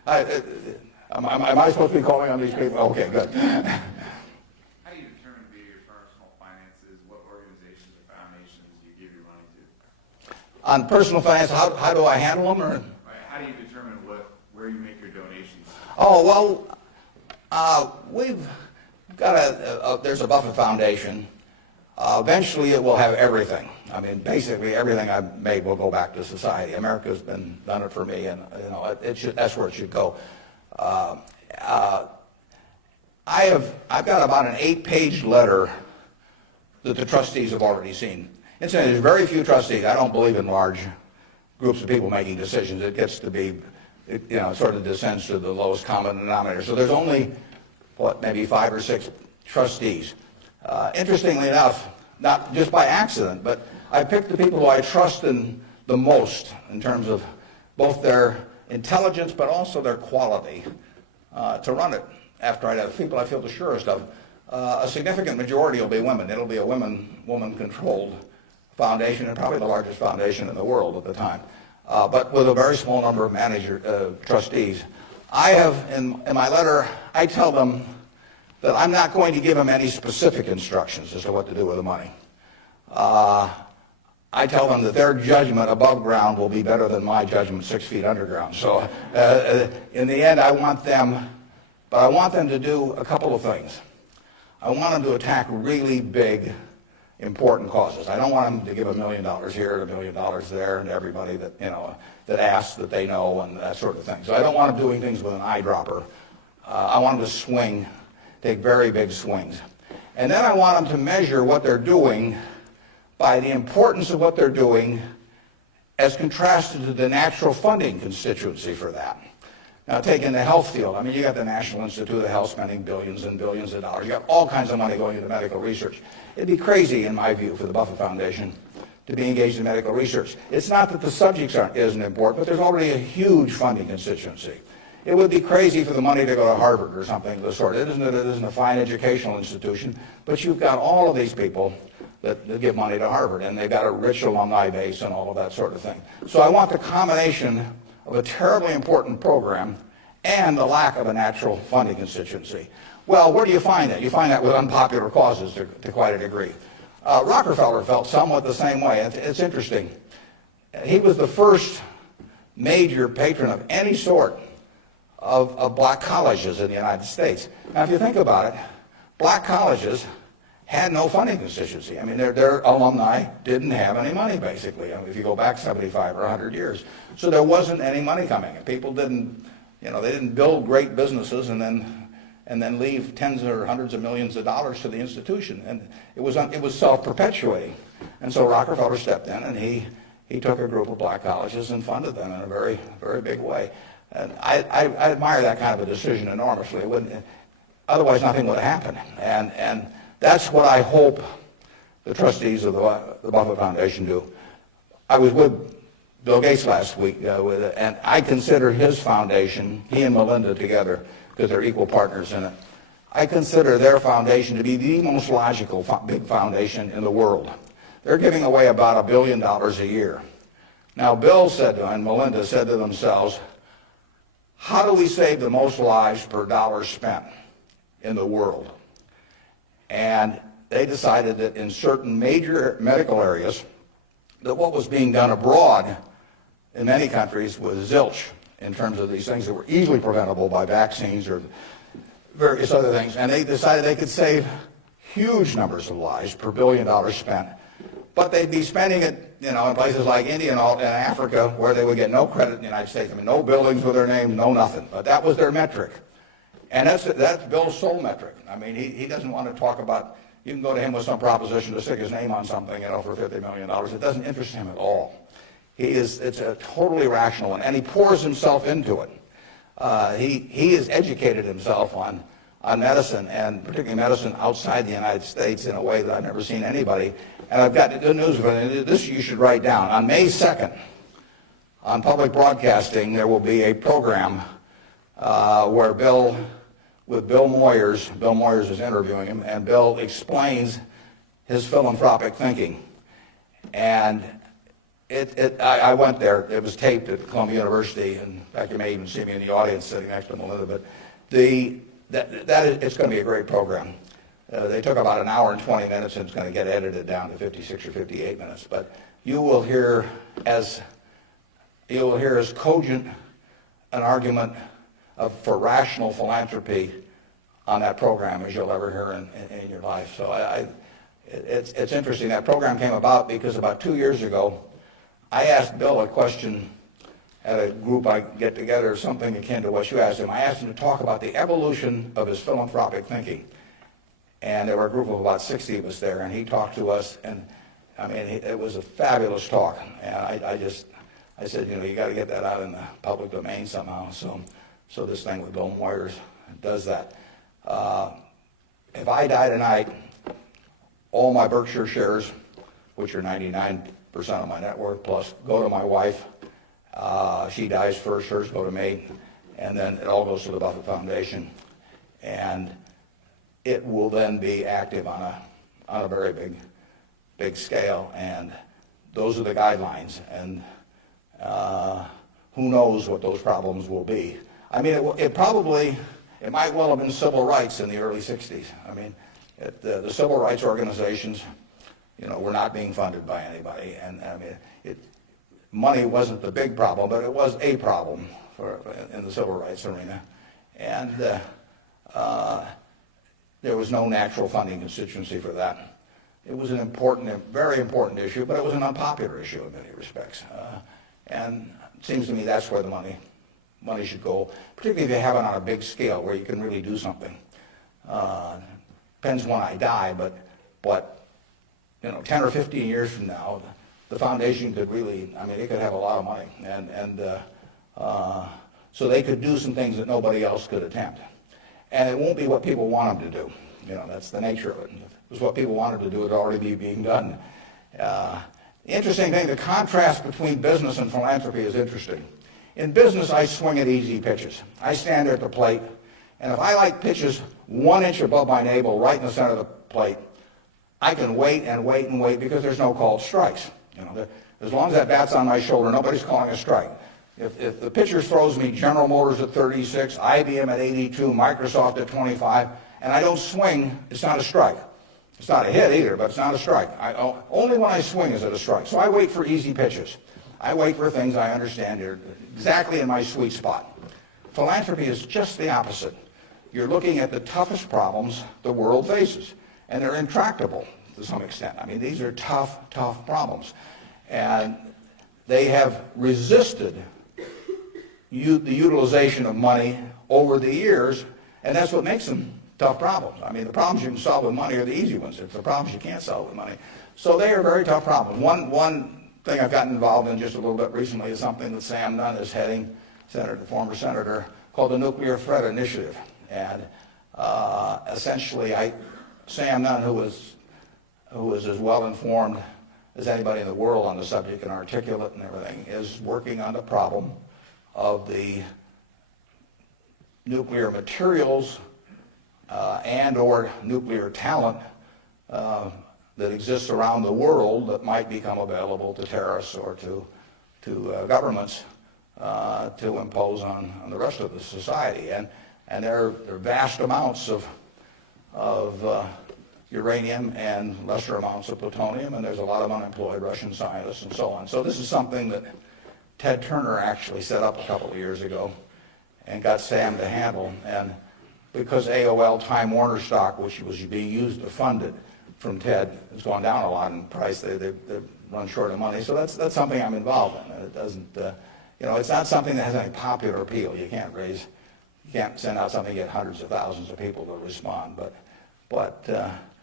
Am I supposed to be calling on these people? Okay, good. How do you determine via your personal finances what organizations or foundations you give your money to? On personal finance, how do I handle them? Or? How do you determine where you make your donations? Oh, well, we've got there's a Buffett Foundation. Eventually it will have everything. I mean, basically everything I've made will go back to society. America's done it for me, and that's where it should go. I've got about an 8-page letter that the trustees have already seen. Incidentally, there's very few trustees. I don't believe in large groups of people making decisions. It gets to be, sort of descends to the lowest common denominator. So there's only, maybe 5 or 6 trustees. Interestingly enough, not just by accident, but I picked the people who I trust in the most in terms of both their intelligence but also their quality to run it after I have people I feel the surest of. A significant majority will be women. It'll be a woman-controlled foundation, and probably the largest foundation in the world at the time, but with a very small number of trustees. I have, in my letter, I tell them that I'm not going to give them any specific instructions as to what to do with the money. I tell them that their judgment above ground will be better than my judgment 6 feet underground. So in the end, I want them to do a couple of things. I want them to attack really big, important causes. I don't want them to give $1 million here and $1 million there and everybody that, that asks that they know and that sort of thing. So I don't want them doing things with an eyedropper. I want them to take very big swings. And then I want them to measure what they're doing by the importance of what they're doing as contrasted to the natural funding constituency for that. Now, taking the health field, you got the National Institute of Health spending billions and billions of dollars. You got all kinds of money going into medical research. It'd be crazy, in my view, for the Buffett Foundation to be engaged in medical research. It's not that the subjects isn't important, but there's already a huge funding constituency. It would be crazy for the money to go to Harvard or something of the sort. It isn't a fine educational institution, but you've got all of these people that give money to Harvard, and they've got a rich alumni base and all of that sort of thing. So I want the combination of a terribly important program and the lack of a natural funding constituency. Well, where do you find that? You find that with unpopular causes to quite a degree. Rockefeller felt somewhat the same way. It's interesting. He was the first major patron of any sort of black colleges in the United States. Now, if you think about it, black colleges had no funding constituency. Their alumni didn't have any money, basically, if you go back 75 or 100 years. So there wasn't any money coming. And people didn't, they didn't build great businesses and then leave tens or hundreds of millions of dollars to the institution. And it was self-perpetuating. And so Rockefeller stepped in, and he took a group of black colleges and funded them in a very, very big way. And I admire that kind of a decision enormously. Otherwise, nothing would happen. And that's what I hope the trustees of the Buffett Foundation do. I was with Bill Gates last week, and I consider his foundation, he and Melinda together, because they're equal partners in it, I consider their foundation to be the most logical big foundation in the world. They're giving away about $1 billion a year. Now, Bill said to, and Melinda said to themselves, how do we save the most lives per dollar spent in the world? And they decided that in certain major medical areas, that what was being done abroad in many countries was zilch in terms of these things that were easily preventable by vaccines or various other things. And they decided they could save huge numbers of lives per $1 billion spent. But they'd be spending it, in places like India and Africa, where they would get no credit in the United States. No buildings with their name, no nothing. But that was their metric. And that's Bill's sole metric. He doesn't want to talk about, you can go to him with some proposition to stick his name on something, for $50 million. It doesn't interest him at all. It's a totally rational one, and he pours himself into it. He has educated himself on medicine, and particularly medicine outside the United States, in a way that I've never seen anybody. And I've got good news for you. This you should write down. On May 2nd, on public broadcasting, there will be a program where Bill Moyers is interviewing him, and Bill explains his philanthropic thinking. And I went there. It was taped at Columbia University, and in fact, you may even see me in the audience sitting next to Melinda. But it's going to be a great program. They took about an hour and 20 minutes, and it's going to get edited down to 56 or 58 minutes. But you will hear as cogent an argument for rational philanthropy on that program as you'll ever hear in your life. So it's interesting. That program came about because about 2 years ago, I asked Bill a question at a group I get together, something akin to what you asked him. I asked him to talk about the evolution of his philanthropic thinking. And there were a group of about 60 of us there, and he talked to us, and it was a fabulous talk. And I said, you got to get that out in the public domain somehow. So this thing with Bill Moyers does that. If I die tonight, all my Berkshire shares, which are 99% of my net worth, plus go to my wife. She dies first, hers go to me, and then it all goes to the Buffett Foundation. And it will then be active on a very big scale, and those are the guidelines. And who knows what those problems will be. I mean, it might well have been civil rights in the early 60s. I mean, the civil rights organizations, were not being funded by anybody. And I mean, money wasn't the big problem, but it was a problem in the civil rights arena. And there was no natural funding constituency for that. It was a very important issue, but it was an unpopular issue in many respects. And it seems to me that's where the money should go, particularly if you have it on a big scale where you can really do something. Depends when I die, but 10 or 15 years from now, the foundation could really, it could have a lot of money, and so they could do some things that nobody else could attempt. And it won't be what people want them to do. That's the nature of it. If it was what people wanted to do, it would already be being done. The interesting thing, the contrast between business and philanthropy is interesting. In business, I swing at easy pitches. I stand there at the plate, and if I like pitches 1 inch above my navel, right in the center of the plate, I can wait and wait and wait because there's no called strikes. As long as that bat's on my shoulder, nobody's calling a strike. If the pitcher throws me General Motors at 36, IBM at 82, Microsoft at 25, and I don't swing, it's not a strike. It's not a hit either, but it's not a strike. Only when I swing is it a strike. So I wait for easy pitches. I wait for things I understand are exactly in my sweet spot. Philanthropy is just the opposite. You're looking at the toughest problems the world faces, and they're intractable to some extent. These are tough problems. And they have resisted the utilization of money over the years, and that's what makes them tough problems. The problems you can solve with money are the easy ones. It's the problems you can't solve with money. So they are very tough problems. One thing I've gotten involved in just a little bit recently is something that Sam Nunn is heading, the former senator, called the Nuclear Threat Initiative. And essentially, Sam Nunn, who is as well informed as anybody in the world on the subject and articulate and everything, is working on the problem of the nuclear materials and or nuclear talent that exists around the world that might become available to terrorists or to governments to impose on the rest of the society. And there are vast amounts of uranium and lesser amounts of plutonium, and there's a lot of unemployed Russian scientists and so on. So this is something that Ted Turner actually set up a couple of years ago and got Sam to handle. And because AOL Time Warner stock, which was being used to fund it from Ted, has gone down a lot in price, they run short of money. So that's something I'm involved in. And it doesn't, it's not something that has any popular appeal. You can't send out something and get hundreds of thousands of people to respond. But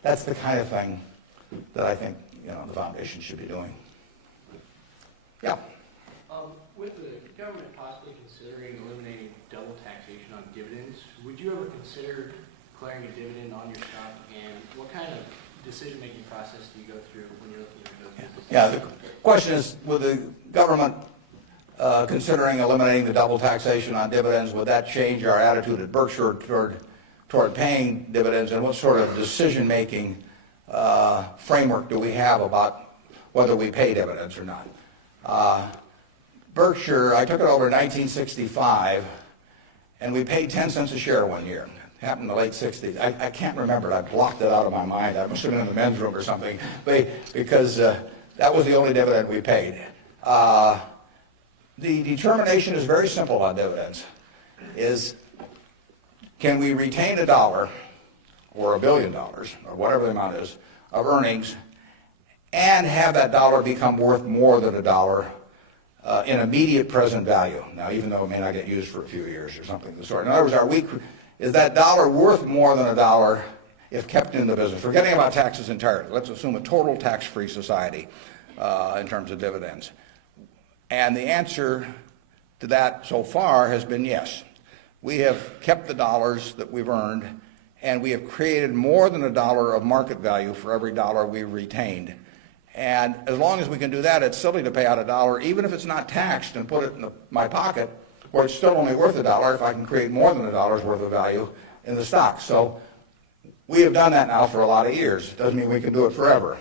that's the kind of thing that I think the foundation should be doing. Yeah. With the government possibly considering eliminating double taxation on dividends, would you ever consider declaring a dividend on your stock? And what kind of decision-making process do you go through when you're looking at those businesses? Yeah, the question is, with the government considering eliminating the double taxation on dividends, would that change our attitude at Berkshire toward paying dividends, and what sort of decision-making framework do we have about whether we pay dividends or not? Berkshire, I took it over in 1965, and we paid 10 cents a share one year. It happened in the late 60s. I can't remember it. I blocked it out of my mind. I must have been in the men's room or something, because that was the only dividend we paid. The determination is very simple on dividends, is can we retain $1 or $1 billion, or whatever the amount is, of earnings, and have that dollar become worth more than $1 in immediate present value. Now, even though it may not get used for a few years or something of the sort. In other words, is that dollar worth more than $1 if kept in the business? Forgetting about taxes entirely. Let's assume a total tax-free society in terms of dividends. And the answer to that so far has been yes. We have kept the dollars that we've earned and we have created more than $1 of market value for every dollar we've retained. And as long as we can do that, it's silly to pay out $1, even if it's not taxed, and put it in my pocket, where it's still only worth $1 if I can create more than $1 worth of value in the stock. So we have done that now for a lot of years. It doesn't mean we can do it forever,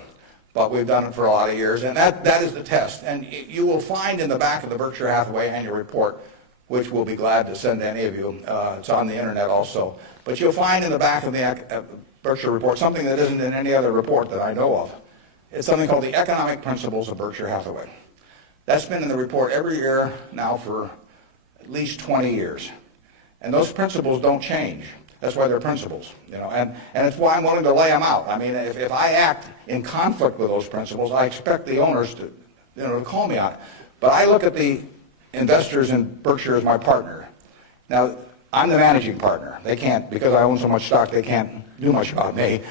but we've done it for a lot of years, and that is the test. And you will find in the back of the Berkshire Hathaway annual report, which we'll be glad to send to any of you, it's on the internet also, but you'll find in the back of the Berkshire report something that isn't in any other report that I know of. It's something called the Economic Principles of Berkshire Hathaway. That's been in the report every year now for at least 20 years. And those principles don't change. That's why they're principles, and it's why I'm willing to lay them out. I mean, if I act in conflict with those principles, I expect the owners to, to call me on it. But I look at the investors in Berkshire as my partner. Now, I'm the managing partner. They can't, because I own so much stock, they can't do much about me.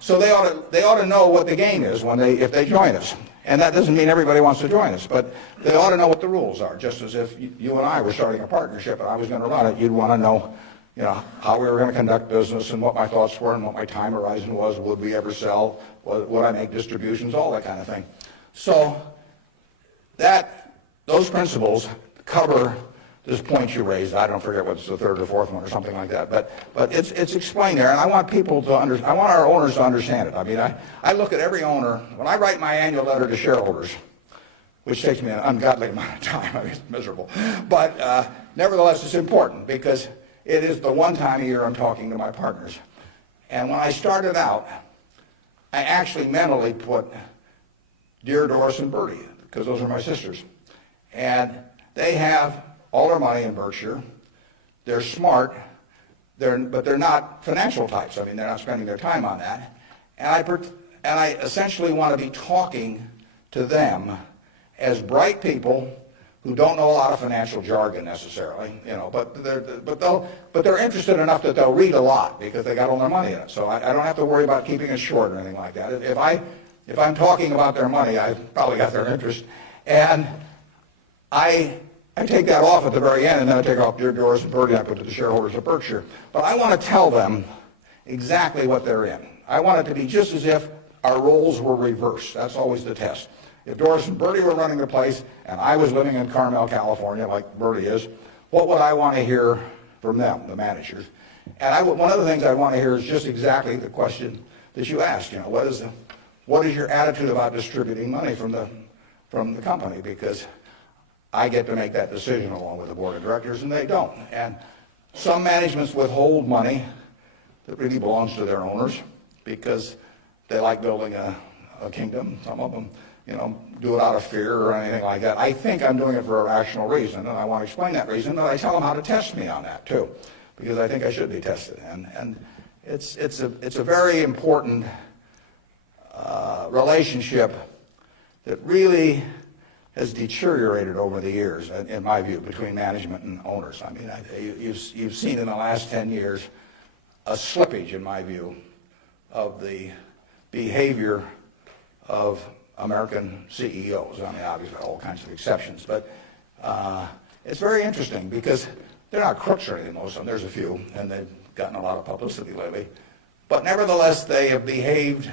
So they ought to know what the game is if they join us. And that doesn't mean everybody wants to join us, but they ought to know what the rules are. Just as if you and I were starting a partnership and I was going to run it, you'd want to know, how we were going to conduct business and what my thoughts were and what my time horizon was. Would we ever sell? Would I make distributions? All that kind of thing. So those principles cover this point you raised. I don't forget what's the third or fourth one or something like that, but it's explained there, and I want people to I want our owners to understand it. I mean, I look at every owner when I write my annual letter to shareholders, which takes me an ungodly amount of time. I mean, it's miserable, but nevertheless, it's important because it is the one time a year I'm talking to my partners. And when I started out, I actually mentally put Dear Doris and Bertie, because those are my sisters, and they have all their money in Berkshire. They're smart, but they're not financial types. I mean, they're not spending their time on that. And I essentially want to be talking to them as bright people who don't know a lot of financial jargon necessarily, but they're interested enough that they'll read a lot because they got all their money in it. So I don't have to worry about keeping it short or anything like that. If I'm talking about their money, I've probably got their interest, and I take that off at the very end, and then I take off Dear Doris and Bertie, and I put it to the shareholders of Berkshire. But I want to tell them exactly what they're in. I want it to be just as if our roles were reversed. That's always the test. If Doris and Bertie were running the place, and I was living in Carmel, California, like Bertie is, what would I want to hear from them, the managers? And one of the things I want to hear is just exactly the question that you asked. What is your attitude about distributing money from the company? Because I get to make that decision along with the board of directors, and they don't. And some managements withhold money that really belongs to their owners because they like building a kingdom. Some of them, do it out of fear or anything like that. I think I'm doing it for a rational reason, and I want to explain that reason. And I tell them how to test me on that too, because I think I should be tested. And it's a very important relationship that really has deteriorated over the years, in my view, between management and owners. I mean, you've seen in the last 10 years a slippage, in my view, of the behavior of American CEOs. I mean, obviously, all kinds of exceptions, but it's very interesting because they're not crooks or anything, most of them. There's a few, and they've gotten a lot of publicity lately. But nevertheless, they have behaved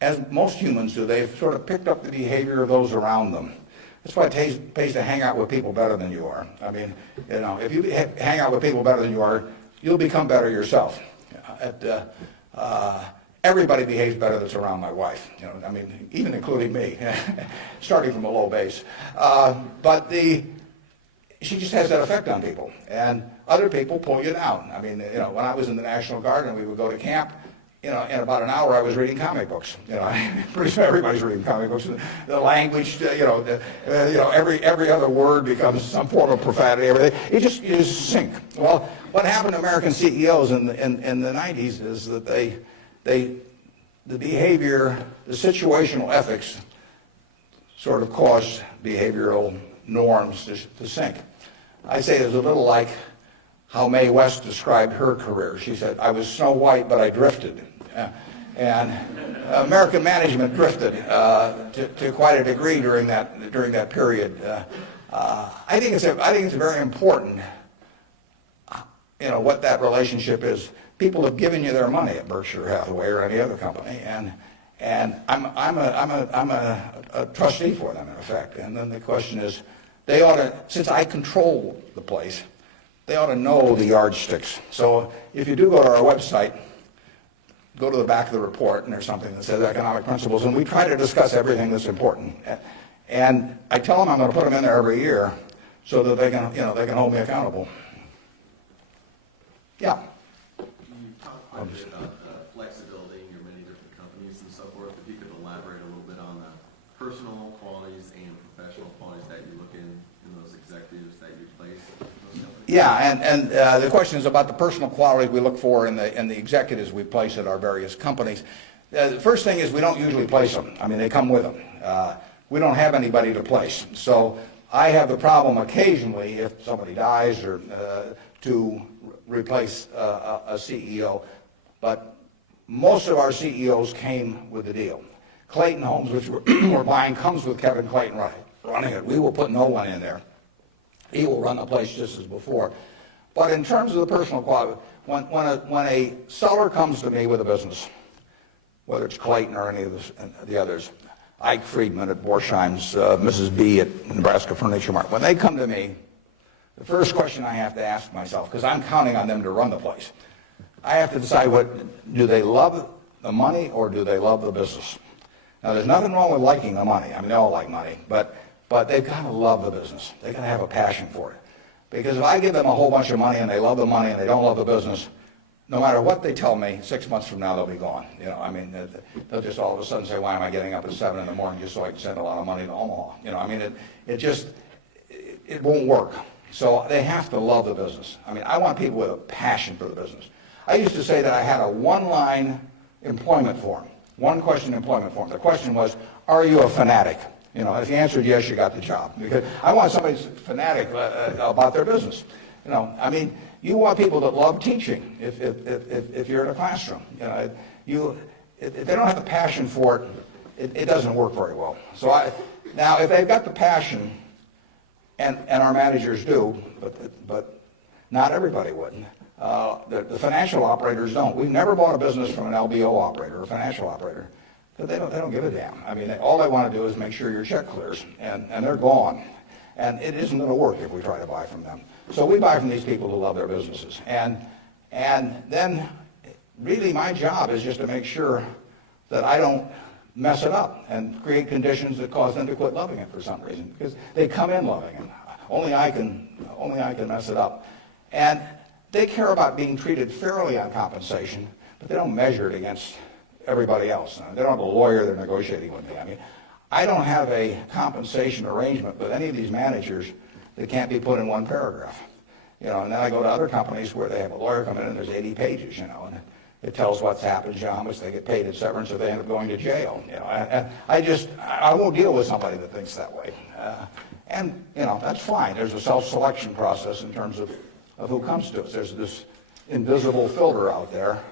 as most humans do. They've sort of picked up the behavior of those around them. That's why it pays to hang out with people better than you are. I mean, if you hang out with people better than you are, you'll become better yourself. Everybody behaves better that's around my wife. I mean, even including me, starting from a low base. But she just has that effect on people, and other people pull you down. I mean, when I was in the National Guard and we would go to camp, in about an hour I was reading comic books. Pretty soon everybody's reading comic books. The language, every other word becomes some form of profanity. Everything. You just sink. Well, what happened to American CEOs in the 90s is that the behavior, the situational ethics, sort of caused behavioral norms to sink. I say it's a little like how Mae West described her career. She said, "I was Snow White, but I drifted." And American management drifted to quite a degree during that period. I think it's very important, what that relationship is. people have given you their money at Berkshire Hathaway or any other company, and I'm a trustee for them, in effect. And then the question is, they ought to, since I control the place, they ought to know the yardsticks. So if you do go to our website, go to the back of the report, and there's something that says economic principles, and we try to discuss everything that's important. And I tell them I'm going to put them in there every year so that they can, they can hold me accountable. Yeah. You talked quite a bit about flexibility in your many different companies and so forth. If you could elaborate a little bit on the personal qualities and professional qualities that you look in those executives that you place in those companies. Yeah, and the question is about the personal qualities we look for in the executives we place at our various companies. The first thing is we don't usually place them. I mean, they come with them. We don't have anybody to place. So I have the problem occasionally, if somebody dies, or to replace a CEO. But most of our CEOs came with the deal. Clayton Homes, which we're buying, comes with Kevin Clayton running it. We will put no one in there. He will run the place just as before. But in terms of the personal quality, when a seller comes to me with a business, whether it's Clayton or any of the others, Ike Friedman at Borsheim's, Mrs. B at Nebraska Furniture Mart, when they come to me, the first question I have to ask myself, because I'm counting on them to run the place, I have to decide, do they love the money or do they love the business? Now, there's nothing wrong with liking the money. I mean, they all like money, but they've got to love the business. They've got to have a passion for it. Because if I give them a whole bunch of money and they love the money and they don't love the business, no matter what they tell me, 6 months from now they'll be gone. I mean, they'll just all of a sudden say, why am I getting up at 7 in the morning just so I can send a lot of money to Omaha? I mean, it won't work. So they have to love the business. I mean, I want people with a passion for the business. I used to say that I had a one-line employment form, one-question employment form. The question was, are you a fanatic? If you answered yes, you got the job. Because I want somebody who's fanatic about their business. I mean, you want people that love teaching if you're in a classroom. If they don't have the passion for it, it doesn't work very well. So now, if they've got the passion, and our managers do, but not everybody would. The financial operators don't. We've never bought a business from an LBO operator or a financial operator. They don't give a damn. I mean, all they want to do is make sure your check clears, and they're gone. And it isn't going to work if we try to buy from them. So we buy from these people who love their businesses. And then really my job is just to make sure that I don't mess it up and create conditions that cause them to quit loving it for some reason, because they come in loving it. Only I can mess it up. And they care about being treated fairly on compensation, but they don't measure it against everybody else. They don't have a lawyer they're negotiating with me. I mean, I don't have a compensation arrangement with any of these managers that can't be put in one paragraph. And then I go to other companies where they have a lawyer come in and there's 80 pages, and it tells what's happened, how much they get paid at severance, if they end up going to jail. And I won't deal with somebody that thinks that way. And that's fine. There's a self-selection process in terms of who comes to us. There's this invisible filter out there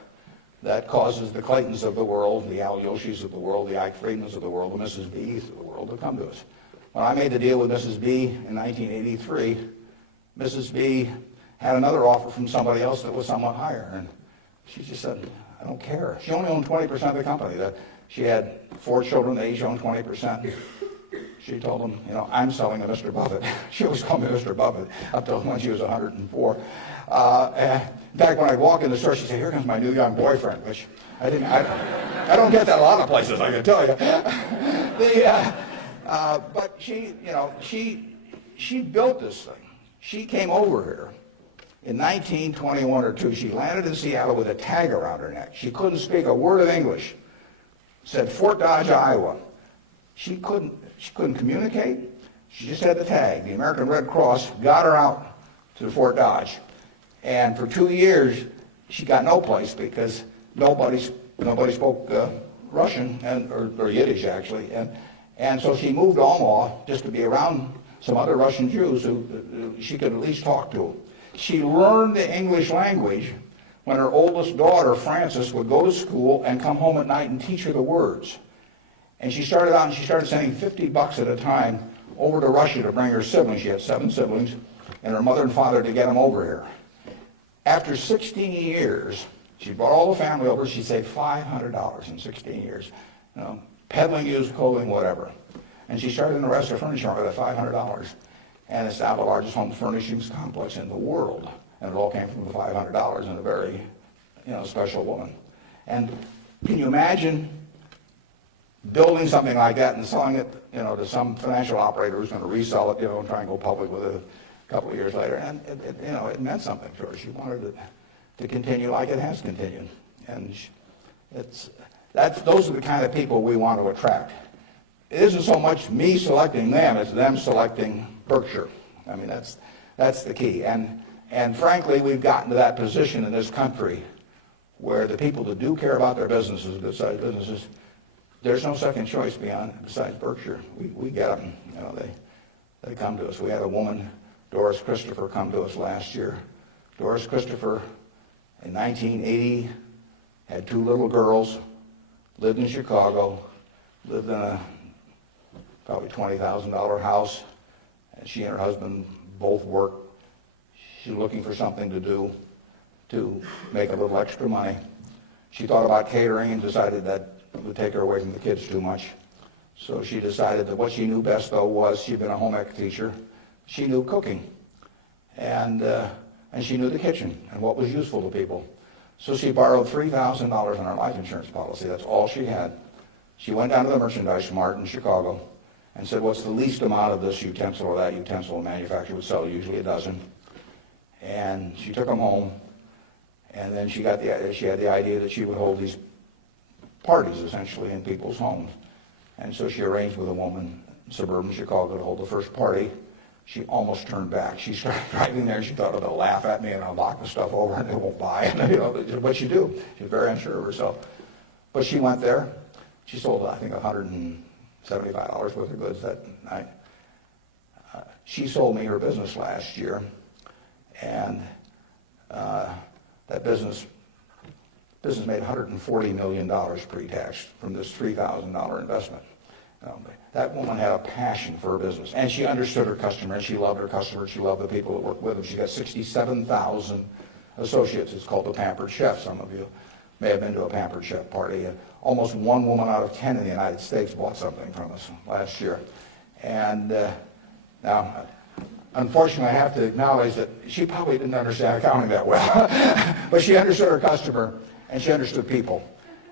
that causes the Claytons of the world, the Al Yoshis of the world, the Ike Friedmans of the world, the Mrs. B's of the world to come to us. When I made the deal with Mrs. B in 1983, Mrs. B had another offer from somebody else that was somewhat higher, and she just said, I don't care. She only owned 20% of the company. She had 4 children, they each owned 20%. She told them, I'm selling to Mr. Buffett. She always called me Mr. Buffett up till when she was 104. In fact, when I'd walk in the store, she'd say, here comes my new young boyfriend, which I don't get that a lot of places, I can tell you. But she built this thing. She came over here in 1921 or 2. She landed in Seattle with a tag around her neck. She couldn't speak a word of English. Said Fort Dodge, Iowa. She couldn't communicate. She just had the tag. The American Red Cross got her out to Fort Dodge. And for 2 years, she got no place because nobody spoke Russian, or Yiddish, actually. And so she moved to Omaha just to be around some other Russian Jews who she could at least talk to. She learned the English language when her oldest daughter, Frances, would go to school and come home at night and teach her the words. And she started out and she started sending $50 at a time over to Russia to bring her siblings. She had 7 siblings, and her mother and father to get them over here. After 16 years, She brought all the family over. She saved $500 in 16 years, peddling used clothing, whatever. And she started in the rest of the furniture market at $500. And it's now the largest home furnishings complex in the world. And it all came from the $500 and a very, special woman. And can you imagine building something like that and selling it, to some financial operator who's going to resell it, and try and go public with it a couple of years later? And it meant something to her. She wanted it to continue like it has continued. And those are the kind of people we want to attract. It isn't so much me selecting them, it's them selecting Berkshire. I mean, that's the key. And frankly, we've gotten to that position in this country where the people that do care about their businesses, good-sized businesses, there's no second choice besides Berkshire. We get them. They come to us. We had a woman, Doris Christopher, come to us last year. Doris Christopher, in 1980, had 2 little girls, lived in Chicago, lived in a probably $20,000 house, and she and her husband both worked. She's looking for something to do to make a little extra money. She thought about catering and decided that it would take her away from the kids too much. So she decided that what she knew best, though, was she'd been a home ec teacher. She knew cooking, and she knew the kitchen and what was useful to people. So she borrowed $3,000 on her life insurance policy. That's all she had. She went down to the merchandise mart in Chicago and said, what's the least amount of this utensil or that utensil a manufacturer would sell? Usually a dozen. And she took them home, and then she had the idea that she would hold these parties, essentially, in people's homes. And so she arranged with a woman in suburban Chicago to hold the first party. She almost turned back. She started driving there. She thought, oh, they'll laugh at me, and I'll knock the stuff over, and they won't buy it. What you do. She's very unsure of herself. But she went there. She sold, I think, $175 worth of goods that night. She sold me her business last year, and that business made $140 million pre-tax from this $3,000 investment. That woman had a passion for her business, and she understood her customer, and she loved her customers. She loved the people that worked with them. She got 67,000 associates. It's called the Pampered Chef. Some of you may have been to a Pampered Chef party. Almost 1 woman out of 10 in the United States bought something from us last year. And now, unfortunately, I have to acknowledge that she probably didn't understand accounting that well, but she understood her customer, and she understood people,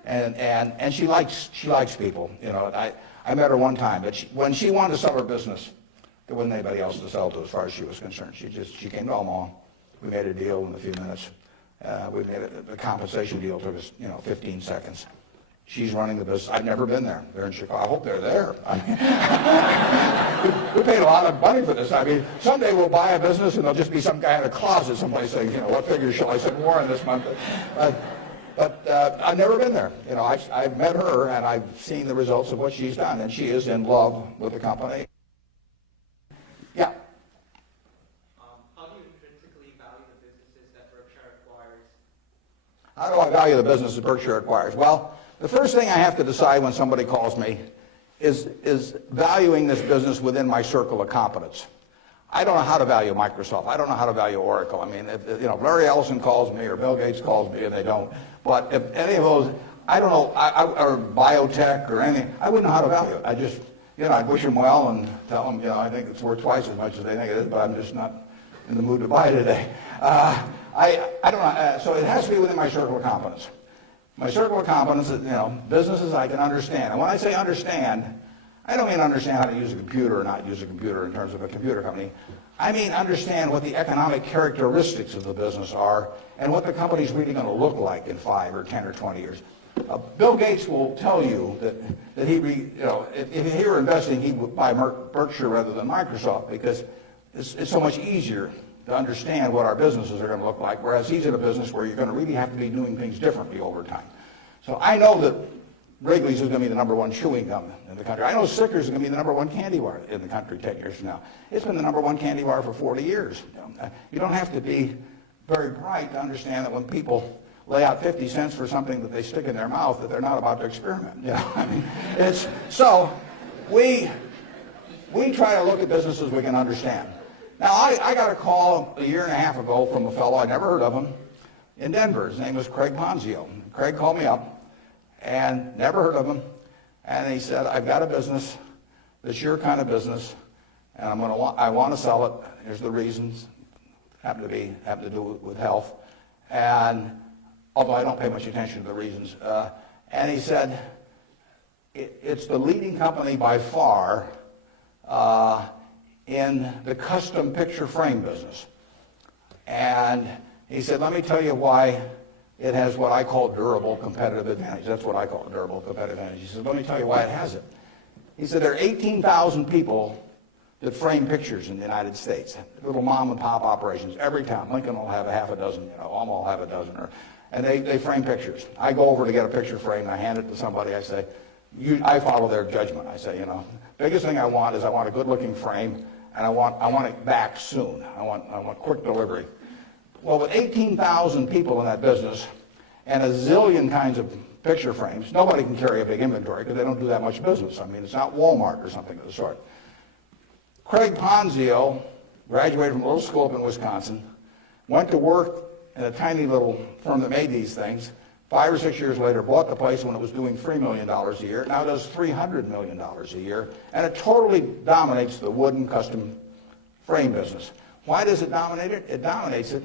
and she likes people. I met her one time, but when she wanted to sell her business, there wasn't anybody else to sell to as far as she was concerned. She came to Omaha. We made a deal in a few minutes. We made the compensation deal took us 15 seconds. She's running the business. I've never been there. They're in Chicago. I hope they're there. I mean, we paid a lot of money for this. I mean, someday we'll buy a business and there'll just be some guy in a closet someplace saying, what figure shall I send Warren this month? But I've never been there. I've met her and I've seen the results of what she's done, and she is in love with the company. Yeah. How do you intrinsically value the businesses that Berkshire acquires? How do I value the business that Berkshire acquires? Well, the first thing I have to decide when somebody calls me is valuing this business within my circle of competence. I don't know how to value Microsoft. I don't know how to value Oracle. I mean, if Larry Ellison calls me or Bill Gates calls me, and they don't. But if any of those, I don't know, or biotech or anything, I wouldn't know how to value it. I just, I'd wish them well and tell them, I think it's worth twice as much as they think it is, but I'm just not in the mood to buy it today. I don't know. So it has to be within my circle of competence. My circle of competence is, businesses I can understand. And when I say understand, I don't mean understand how to use a computer or not use a computer in terms of a computer company. I mean understand what the economic characteristics of the business are and what the company's really going to look like in 5 or 10 or 20 years. Bill Gates will tell you that if he were investing, he would buy Berkshire rather than Microsoft because it's so much easier to understand what our businesses are going to look like, whereas he's in a business where you're going to really have to be doing things differently over time. So I know that Wrigley's is going to be the #1 chewing gum in the country. I know Snickers is going to be the #1 candy bar in the country 10 years from now. It's been the #1 candy bar for 40 years. You don't have to be very bright to understand that when people lay out 50 cents for something that they stick in their mouth, that they're not about to experiment. I mean, we try to look at businesses we can understand. Now, I got a call a year and a half ago from a fellow, I never heard of him, in Denver. His name was Craig Ponzio. Craig called me up, and never heard of him, and he said, I've got a business that's your kind of business, and I want to sell it. Here's the reasons. Happen to do with health, and although I don't pay much attention to the reasons, and he said, it's the leading company by far in the custom picture frame business. And he said, let me tell you why it has what I call durable competitive advantage. That's what I call durable competitive advantage. He said, let me tell you why it has it. He said, there are 18,000 people that frame pictures in the United States, little mom and pop operations. Every town, Lincoln will have a half a dozen, Alma will have a dozen, and they frame pictures. I go over to get a picture frame, I hand it to somebody, I say, I follow their judgment. I say, biggest thing I want is I want a good-looking frame, and I want it back soon. I want quick delivery. Well, with 18,000 people in that business and a zillion kinds of picture frames, nobody can carry a big inventory because they don't do that much business. I mean, it's not Walmart or something of the sort. Craig Ponzio graduated from a little school up in Wisconsin, went to work in a tiny little firm that made these things. 5 or 6 years later, bought the place when it was doing $3 million a year. Now does $300 million a year, and it totally dominates the wooden custom frame business. Why does it dominate it? It dominates it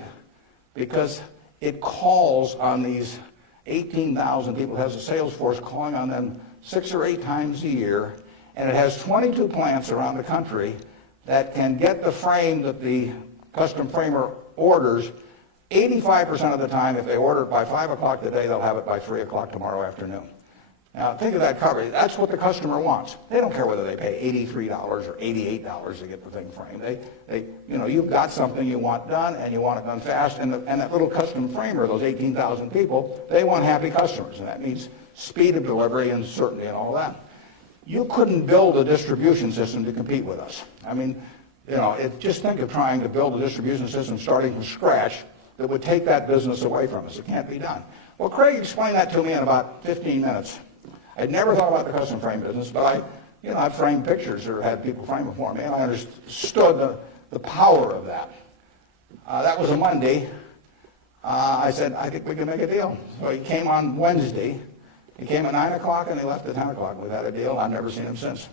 because it calls on these 18,000 people. It has a sales force calling on them 6 or 8 times a year, and it has 22 plants around the country that can get the frame that the custom framer orders 85% of the time. If they order it by 5 o'clock today, they'll have it by 3 o'clock tomorrow afternoon. Now, think of that coverage. That's what the customer wants. They don't care whether they pay $83 or $88 to get the thing framed. You've got something you want done, and you want it done fast, and that little custom framer, those 18,000 people, they want happy customers, and that means speed of delivery and certainty and all that. You couldn't build a distribution system to compete with us. I mean, just think of trying to build a distribution system starting from scratch that would take that business away from us. It can't be done. Well, Craig explained that to me in about 15 minutes. I'd never thought about the custom frame business, but I've framed pictures or had people frame them for me, and I understood the power of that. That was a Monday. I said, I think we can make a deal. So he came on Wednesday. He came at 9 o'clock, and he left at 10 o'clock. We've had a deal. I've never seen him since.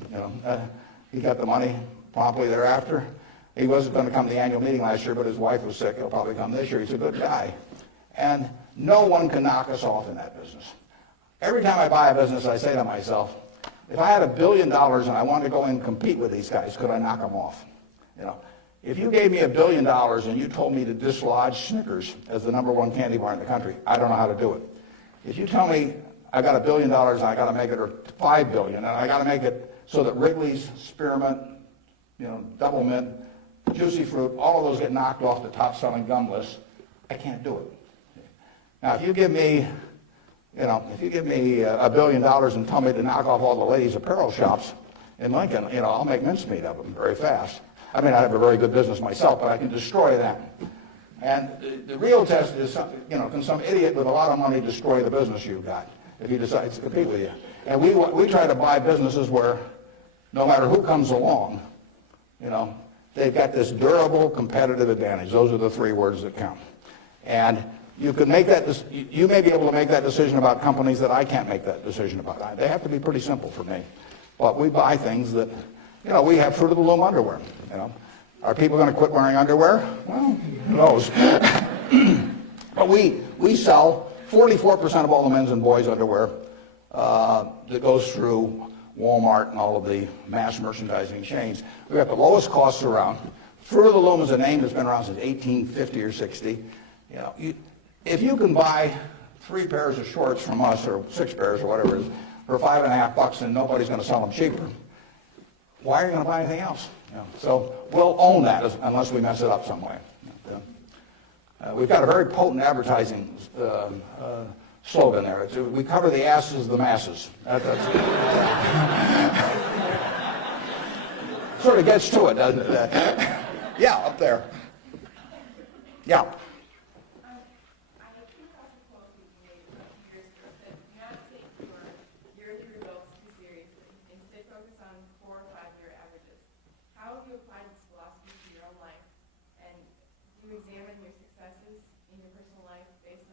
He got the money promptly thereafter. He wasn't going to come to the annual meeting last year, but his wife was sick. He'll probably come this year. He's a good guy. And no one can knock us off in that business. Every time I buy a business, I say to myself, if I had $1 billion and I wanted to go in and compete with these guys, could I knock them off? If you gave me $1 billion and you told me to dislodge Snickers as the #1 candy bar in the country, I don't know how to do it. If you tell me I got $1 billion and I got to make it, or $5 billion, and I got to make it so that Wrigley's, Spearmint, Double Mint, Juicy Fruit, all of those get knocked off the top-selling gum list, I can't do it. Now, if you give me $1 billion and tell me to knock off all the ladies' apparel shops in Lincoln, I'll make mincemeat of them very fast. I mean, I have a very good business myself, but I can destroy them. And the real test is, can some idiot with a lot of money destroy the business you've got if he decides to compete with you? And we try to buy businesses where no matter who comes along, they've got this durable competitive advantage. Those are the 3 words that count. And you can make that. You may be able to make that decision about companies that I can't make that decision about. They have to be pretty simple for me. But we buy things that, we have Fruit of the Loom underwear. Are people going to quit wearing underwear? Well, who knows? But we sell 44% of all the men's and boys' underwear that goes through Walmart and all of the mass merchandising chains. We've got the lowest costs around. Fruit of the Loom is a name that's been around since 1850 or 60. If you can buy 3 pairs of shorts from us, or 6 pairs or whatever it is, for $5.50 and nobody's going to sell them cheaper, why are you going to buy anything else? So we'll own that unless we mess it up some way. We've got a very potent advertising slogan there. We cover the asses of the masses. Sort of gets to it, doesn't it? Yeah, up there. Yeah. Examine your successes in your personal life based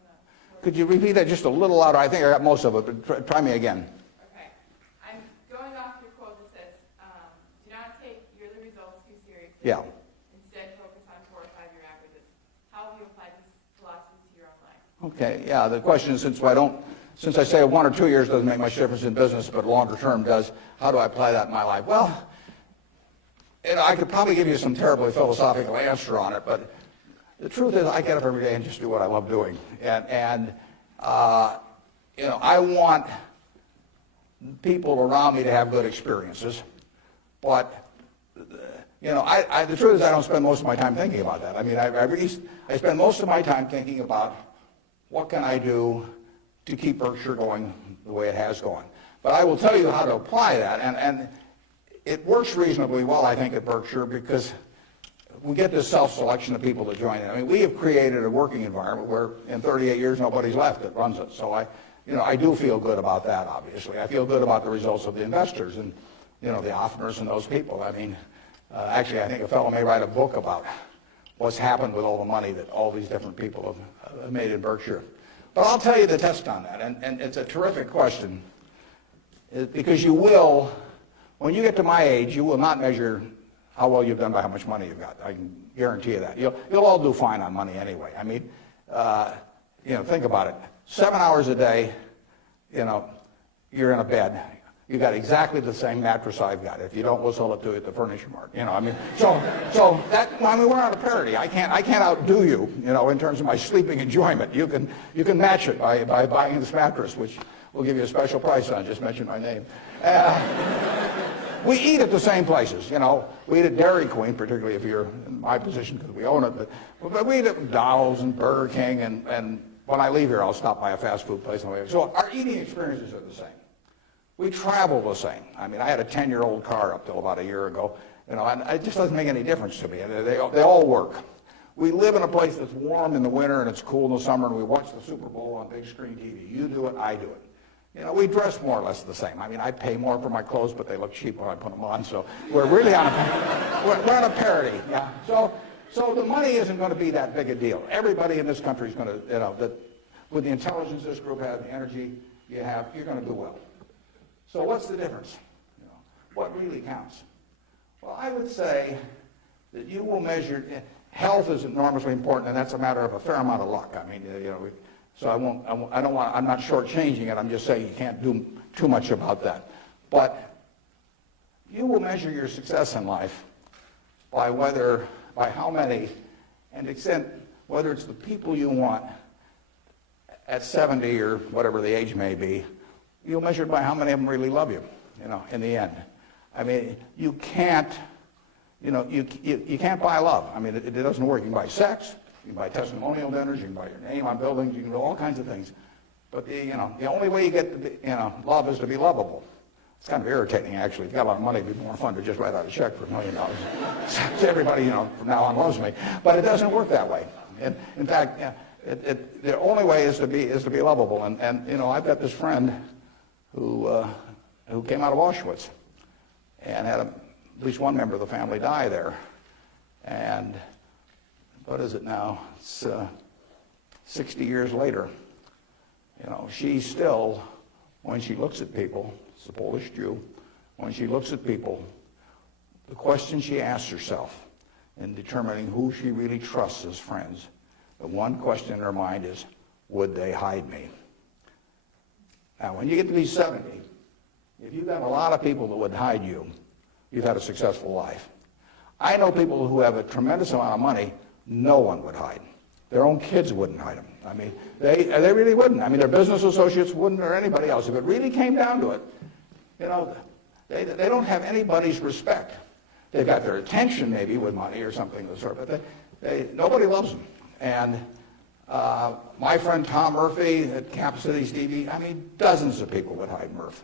could you repeat that just a little louder? I think I got most of it, but try me again. Okay. I'm going off your quote that says, do not take yearly results too seriously. Yeah. Instead, focus on 4 or 5 year averages. How have you applied this philosophy to your own life? Okay, yeah, the question is, since I say 1 or 2 years doesn't make much difference in business, but longer term does, how do I apply that in my life? Well, I could probably give you some terribly philosophical answer on it, but the truth is I get up every day and just do what I love doing. And I want people around me to have good experiences, but the truth is I don't spend most of my time thinking about that. I mean, I spend most of my time thinking about what can I do to keep Berkshire going the way it has gone. But I will tell you how to apply that, and it works reasonably well, I think, at Berkshire because we get this self-selection of people to join it. I mean, we have created a working environment where in 38 years nobody's left that runs it. So I do feel good about that, obviously. I feel good about the results of the investors and, the Hoffners and those people. I mean, actually, I think a fellow may write a book about what's happened with all the money that all these different people have made in Berkshire. But I'll tell you the test on that, and it's a terrific question, because you will, when you get to my age, you will not measure how well you've done by how much money you've got. I can guarantee you that. You'll all do fine on money anyway. I mean, think about it. 7 hours a day, you're in a bed. You got exactly the same mattress I've got. If you don't, we'll sell it to you at the furniture mart. We're on a parity. I can't outdo you, in terms of my sleeping enjoyment. You can match it by buying this mattress, which we'll give you a special price on. Just mention my name. We eat at the same places, We eat at Dairy Queen, particularly if you're in my position because we own it. But we eat at McDonald's and Burger King, and when I leave here, I'll stop by a fast food place on the way. So our eating experiences are the same. We travel the same. I mean, I had a 10-year-old car up till about a year ago, and it just doesn't make any difference to me. They all work. We live in a place that's warm in the winter and it's cool in the summer, and we watch the Super Bowl on big screen TV. You do it, I do it. We dress more or less the same. I mean, I pay more for my clothes, but they look cheap when I put them on. So we're really on a parity. Yeah. So the money isn't going to be that big a deal. Everybody in this country is going to, with the intelligence this group has, the energy you have, you're going to do well. So what's the difference? What really counts? Well, I would say that you will measure. Health is enormously important, and that's a matter of a fair amount of luck. I mean, so I'm not shortchanging it. I'm just saying you can't do too much about that. But you will measure your success in life by how many, and extent, whether it's the people you want at 70 or whatever the age may be, you'll measure it by how many of them really love you, in the end. I mean, you can't buy love. I mean, it doesn't work. You can buy sex. You can buy testimonial dinners, you can buy your name on buildings, you can do all kinds of things. But the only way you get love is to be lovable. It's kind of irritating, actually. If you got a lot of money, it'd be more fun to just write out a check for $1 million. So everybody, from now on loves me. But it doesn't work that way. And in fact, the only way is to be lovable. And I've got this friend who came out of Auschwitz and had at least one member of the family die there. And what is it now? It's 60 years later. She still, when she looks at people, it's a Polish Jew, when she looks at people, the question she asks herself in determining who she really trusts as friends, the one question in her mind is, would they hide me? Now, when you get to be 70, if you've got a lot of people that would hide you, you've had a successful life. I know people who have a tremendous amount of money, no one would hide. Their own kids wouldn't hide them. I mean, they really wouldn't. I mean, their business associates wouldn't, or anybody else. If it really came down to it, they don't have anybody's respect. They've got their attention maybe with money or something of the sort, but nobody loves them. And my friend Tom Murphy at Cap Cities TV, I mean, dozens of people would hide Murph.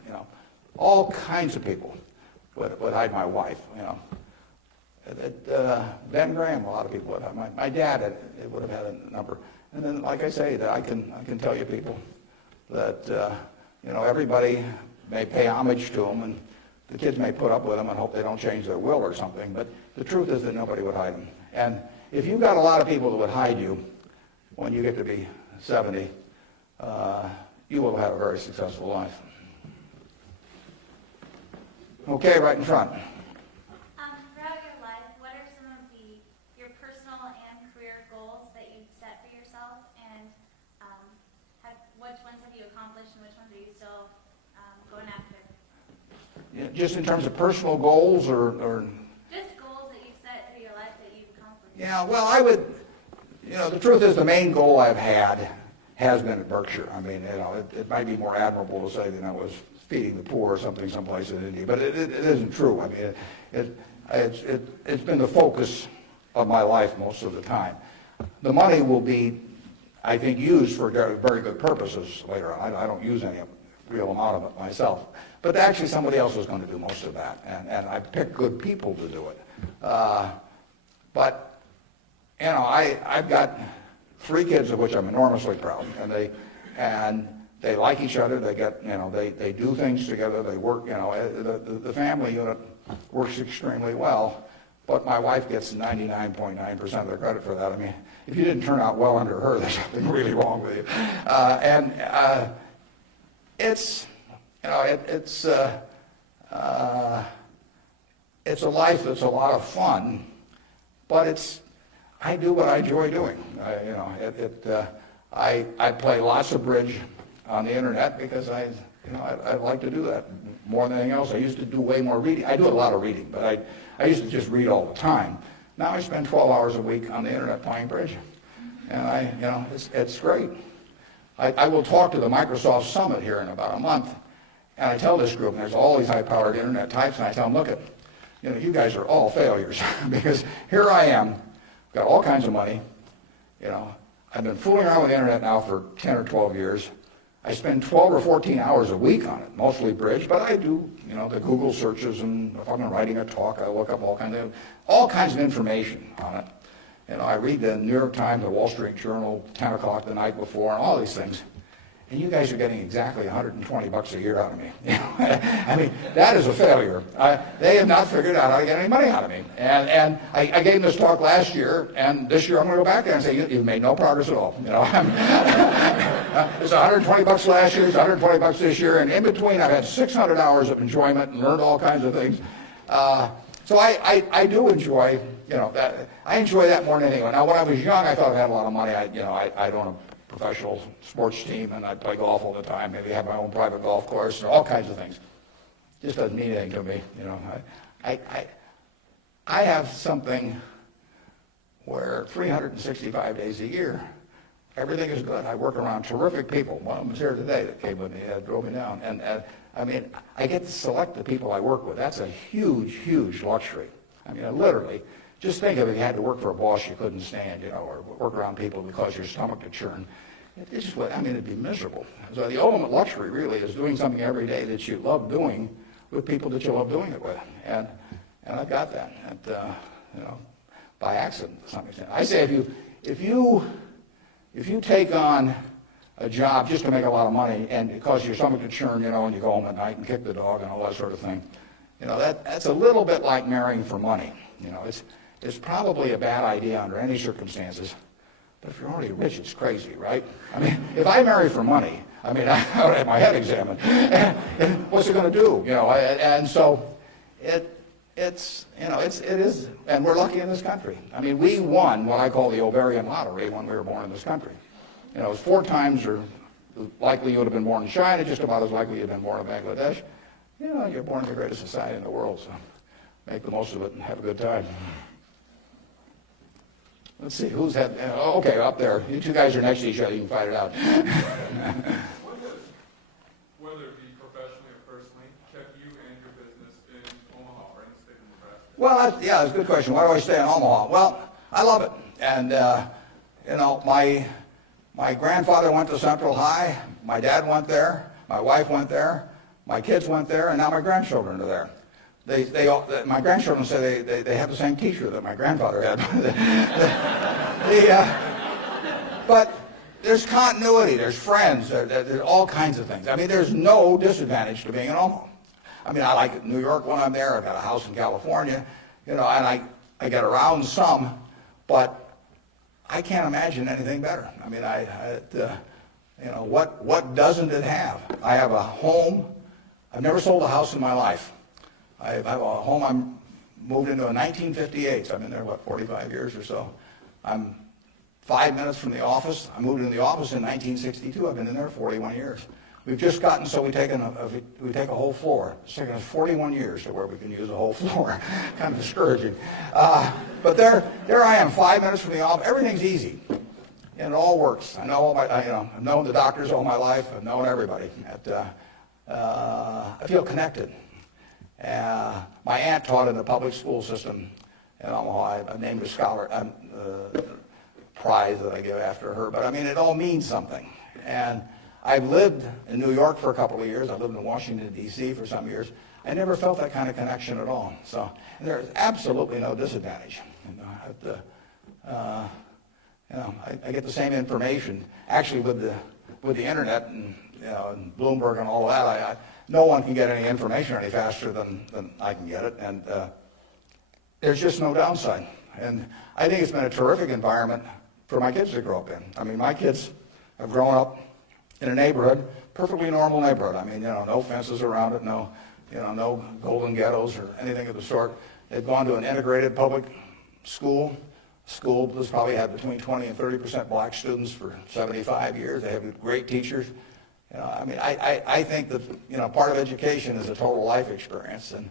All kinds of people would hide my wife. Ben Graham, a lot of people would have. My dad would have had a number. And then, like I say, I can tell you people that everybody may pay homage to them, and the kids may put up with them and hope they don't change their will or something. But the truth is that nobody would hide them. And if you've got a lot of people that would hide you when you get to be 70, you will have a very successful life. Okay, right in front. Throughout your life, what are some of your personal and career goals that you've set for yourself, and which ones have you accomplished, and which ones are you still going after? Yeah, just in terms of personal goals, or Just goals that you've set for your life that you've accomplished. yeah, well, I would, the truth is the main goal I've had has been at Berkshire. I mean, it might be more admirable to say that I was feeding the poor or something someplace in India, but it isn't true. I mean, it's been the focus of my life most of the time. The money will be, I think, used for very good purposes later on. I don't use any real amount of it myself, but actually somebody else is going to do most of that, and I pick good people to do it. But I've got 3 kids of which I'm enormously proud, and they like each other. They get, they do things together. They work, the family unit works extremely well. But my wife gets 99.9% of the credit for that. I mean, if you didn't turn out well under her, there's something really wrong with you. It's a life that's a lot of fun, but I do what I enjoy doing. I play lots of bridge on the internet because I like to do that more than anything else. I used to do way more reading. I do a lot of reading, but I used to just read all the time. Now I spend 12 hours a week on the internet playing bridge, and it's great. I will talk to the Microsoft Summit here in about a month, and I tell this group, and there's all these high-powered internet types, and I tell them, look, you guys are all failures because here I am, got all kinds of money, I've been fooling around with the internet now for 10 or 12 years. I spend 12 or 14 hours a week on it, mostly bridge, but I do, the Google searches, and if I'm writing a talk, I look up all kinds of information on it. I read the New York Times, the Wall Street Journal, 10 o'clock the night before, and all these things. And you guys are getting exactly $120 a year out of me. I mean, that is a failure. They have not figured out how to get any money out of me. And I gave this talk last year, and this year I'm going to go back there and say, you've made no progress at all. It's $120 last year, it's $120 this year, and in between I've had 600 hours of enjoyment and learned all kinds of things. So I do enjoy, that. I enjoy that more than anything. Now, when I was young, I thought I had a lot of money. I'd own a professional sports team, and I'd play golf all the time. Maybe have my own private golf course, and all kinds of things. Just doesn't mean anything to me. I have something where 365 days a year, everything is good. I work around terrific people. One of them is here today that came with me, drove me down. And I mean, I get to select the people I work with. That's a huge, huge luxury. I mean, literally, just think of if you had to work for a boss you couldn't stand, or work around people that cause your stomach to churn. It's just it'd be miserable. So the ultimate luxury really is doing something every day that you love doing with people that you love doing it with. And I've got that, by accident to some extent. I say if you take on a job just to make a lot of money and it causes your stomach to churn, and you go home at night and kick the dog and all that sort of thing, that's a little bit like marrying for money. It's probably a bad idea under any circumstances, but if you're already rich, it's crazy, right? I mean, if I marry for money, I would have my head examined. And what's it going to do? And so it is, and we're lucky in this country. I mean, we won what I call the ovarian lottery when we were born in this country. It was 4 times or likely you would have been born in China, just about as likely you'd have been born in Bangladesh. You're born in the greatest society in the world, so make the most of it and have a good time. Let's see, who's had, okay, up there. You 2 guys are next to each other, you can fight it out. What has, whether it be professionally or personally, kept you and your business in Omaha or in the state of Nebraska? Well, that's a good question. Why do I stay in Omaha? Well, I love it. And, my grandfather went to Central High, my dad went there, my wife went there, my kids went there, and now my grandchildren are there. My grandchildren say they have the same teacher that my grandfather had. But there's continuity, there's friends, there's all kinds of things. I mean, there's no disadvantage to being in Omaha. I mean, I like New York when I'm there. I've got a house in California, and I get around some, but I can't imagine anything better. I mean, You know, what doesn't it have? I have a home. I've never sold a house in my life. I have a home moved into in 1958, so I've been there, 45 years or so. I'm 5 minutes from the office. I moved into the office in 1962. I've been in there 41 years. We've just gotten so we take a whole floor. It's taken us 41 years to where we can use a whole floor. Kind of discouraging. But there I am, 5 minutes from the office. Everything's easy, and it all works. I know I've known the doctors all my life. I've known everybody. I feel connected. My aunt taught in the public school system in Omaha. I named a scholar prize that I give after her. But I mean, it all means something. And I've lived in New York for a couple of years. I lived in Washington, D.C. for some years. I never felt that kind of connection at all. So there's absolutely no disadvantage. I get the same information. Actually, with the internet and, and Bloomberg and all that, no one can get any information any faster than I can get it. And there's just no downside. And I think it's been a terrific environment for my kids to grow up in. I mean, my kids have grown up in a neighborhood, perfectly normal neighborhood. I mean, no fences around it, no golden ghettos or anything of the sort. They've gone to an integrated public school. School that's probably had between 20 and 30% black students for 75 years. They have great teachers. I mean, I think that, part of education is a total life experience. And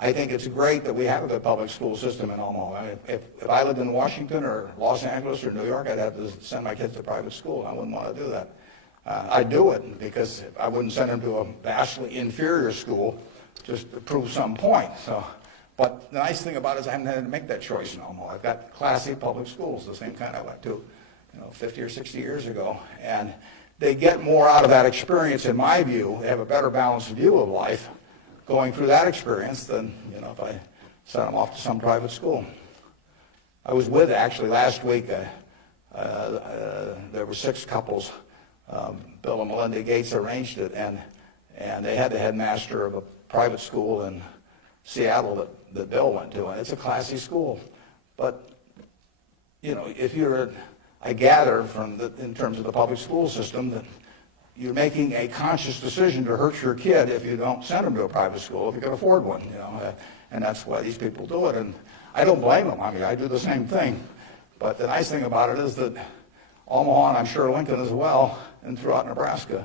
I think it's great that we have a good public school system in Omaha. If I lived in Washington or Los Angeles or New York, I'd have to send my kids to private school. I wouldn't want to do that. I'd do it because I wouldn't send them to a vastly inferior school just to prove some point. But the nice thing about it is I haven't had to make that choice in Omaha. I've got classy public schools, the same kind I went to 50 or 60 years ago. And they get more out of that experience, in my view. They have a better balanced view of life going through that experience than, if I sent them off to some private school. I was with, actually, last week, there were 6 couples. Bill and Melinda Gates arranged it, and they had the headmaster of a private school in Seattle that Bill went to, and it's a classy school. But, if I gather in terms of the public school system that you're making a conscious decision to hurt your kid if you don't send them to a private school if you can afford one, and that's why these people do it. And I don't blame them. I mean, I do the same thing. But the nice thing about it is that Omaha, and I'm sure Lincoln as well, and throughout Nebraska,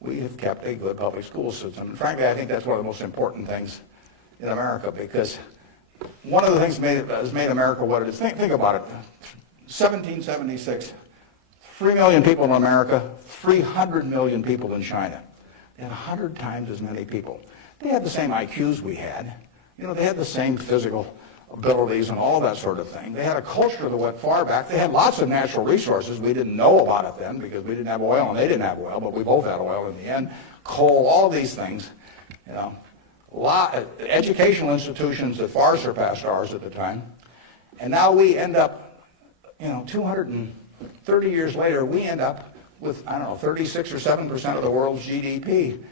we have kept a good public school system. And frankly, I think that's one of the most important things in America, because one of the things that has made America what it is. Think about it. 1776, 3 million people in America, 300 million people in China. They had 100 times as many people. They had the same IQs we had. They had the same physical abilities and all that sort of thing. They had a culture that went far back. They had lots of natural resources. We didn't know about it then because we didn't have oil and they didn't have oil, but we both had oil in the end. Coal, all these things. Educational institutions that far surpassed ours at the time. And now we end up, 230 years later, we end up with, 36 or 7% of the world's GDP,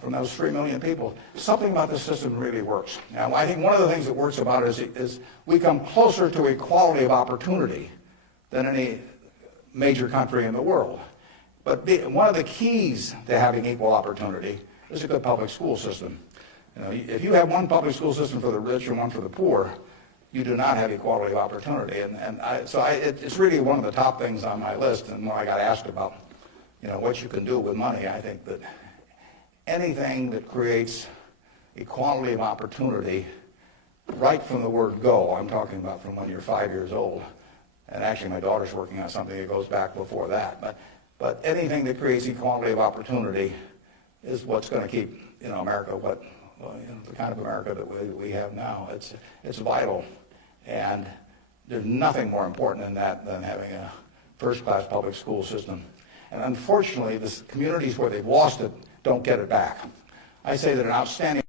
from those 3 million people. Something about the system really works. Now, I think one of the things that works about it is we come closer to equality of opportunity than any major country in the world. But one of the keys to having equal opportunity is a good public school system. If you have one public school system for the rich and one for the poor, you do not have equality of opportunity. It's really one of the top things on my list. And when I got asked about, what you can do with money, I think that anything that creates equality of opportunity, right from the word go, I'm talking about from when you're 5 years old, and actually my daughter's working on something that goes back before that, but anything that creates equality of opportunity is what's going to keep, America the kind of America that we have now. It's vital, and there's nothing more important than that than having a first-class public school system. And unfortunately, the communities where they've lost it don't get it back. I say that an outstanding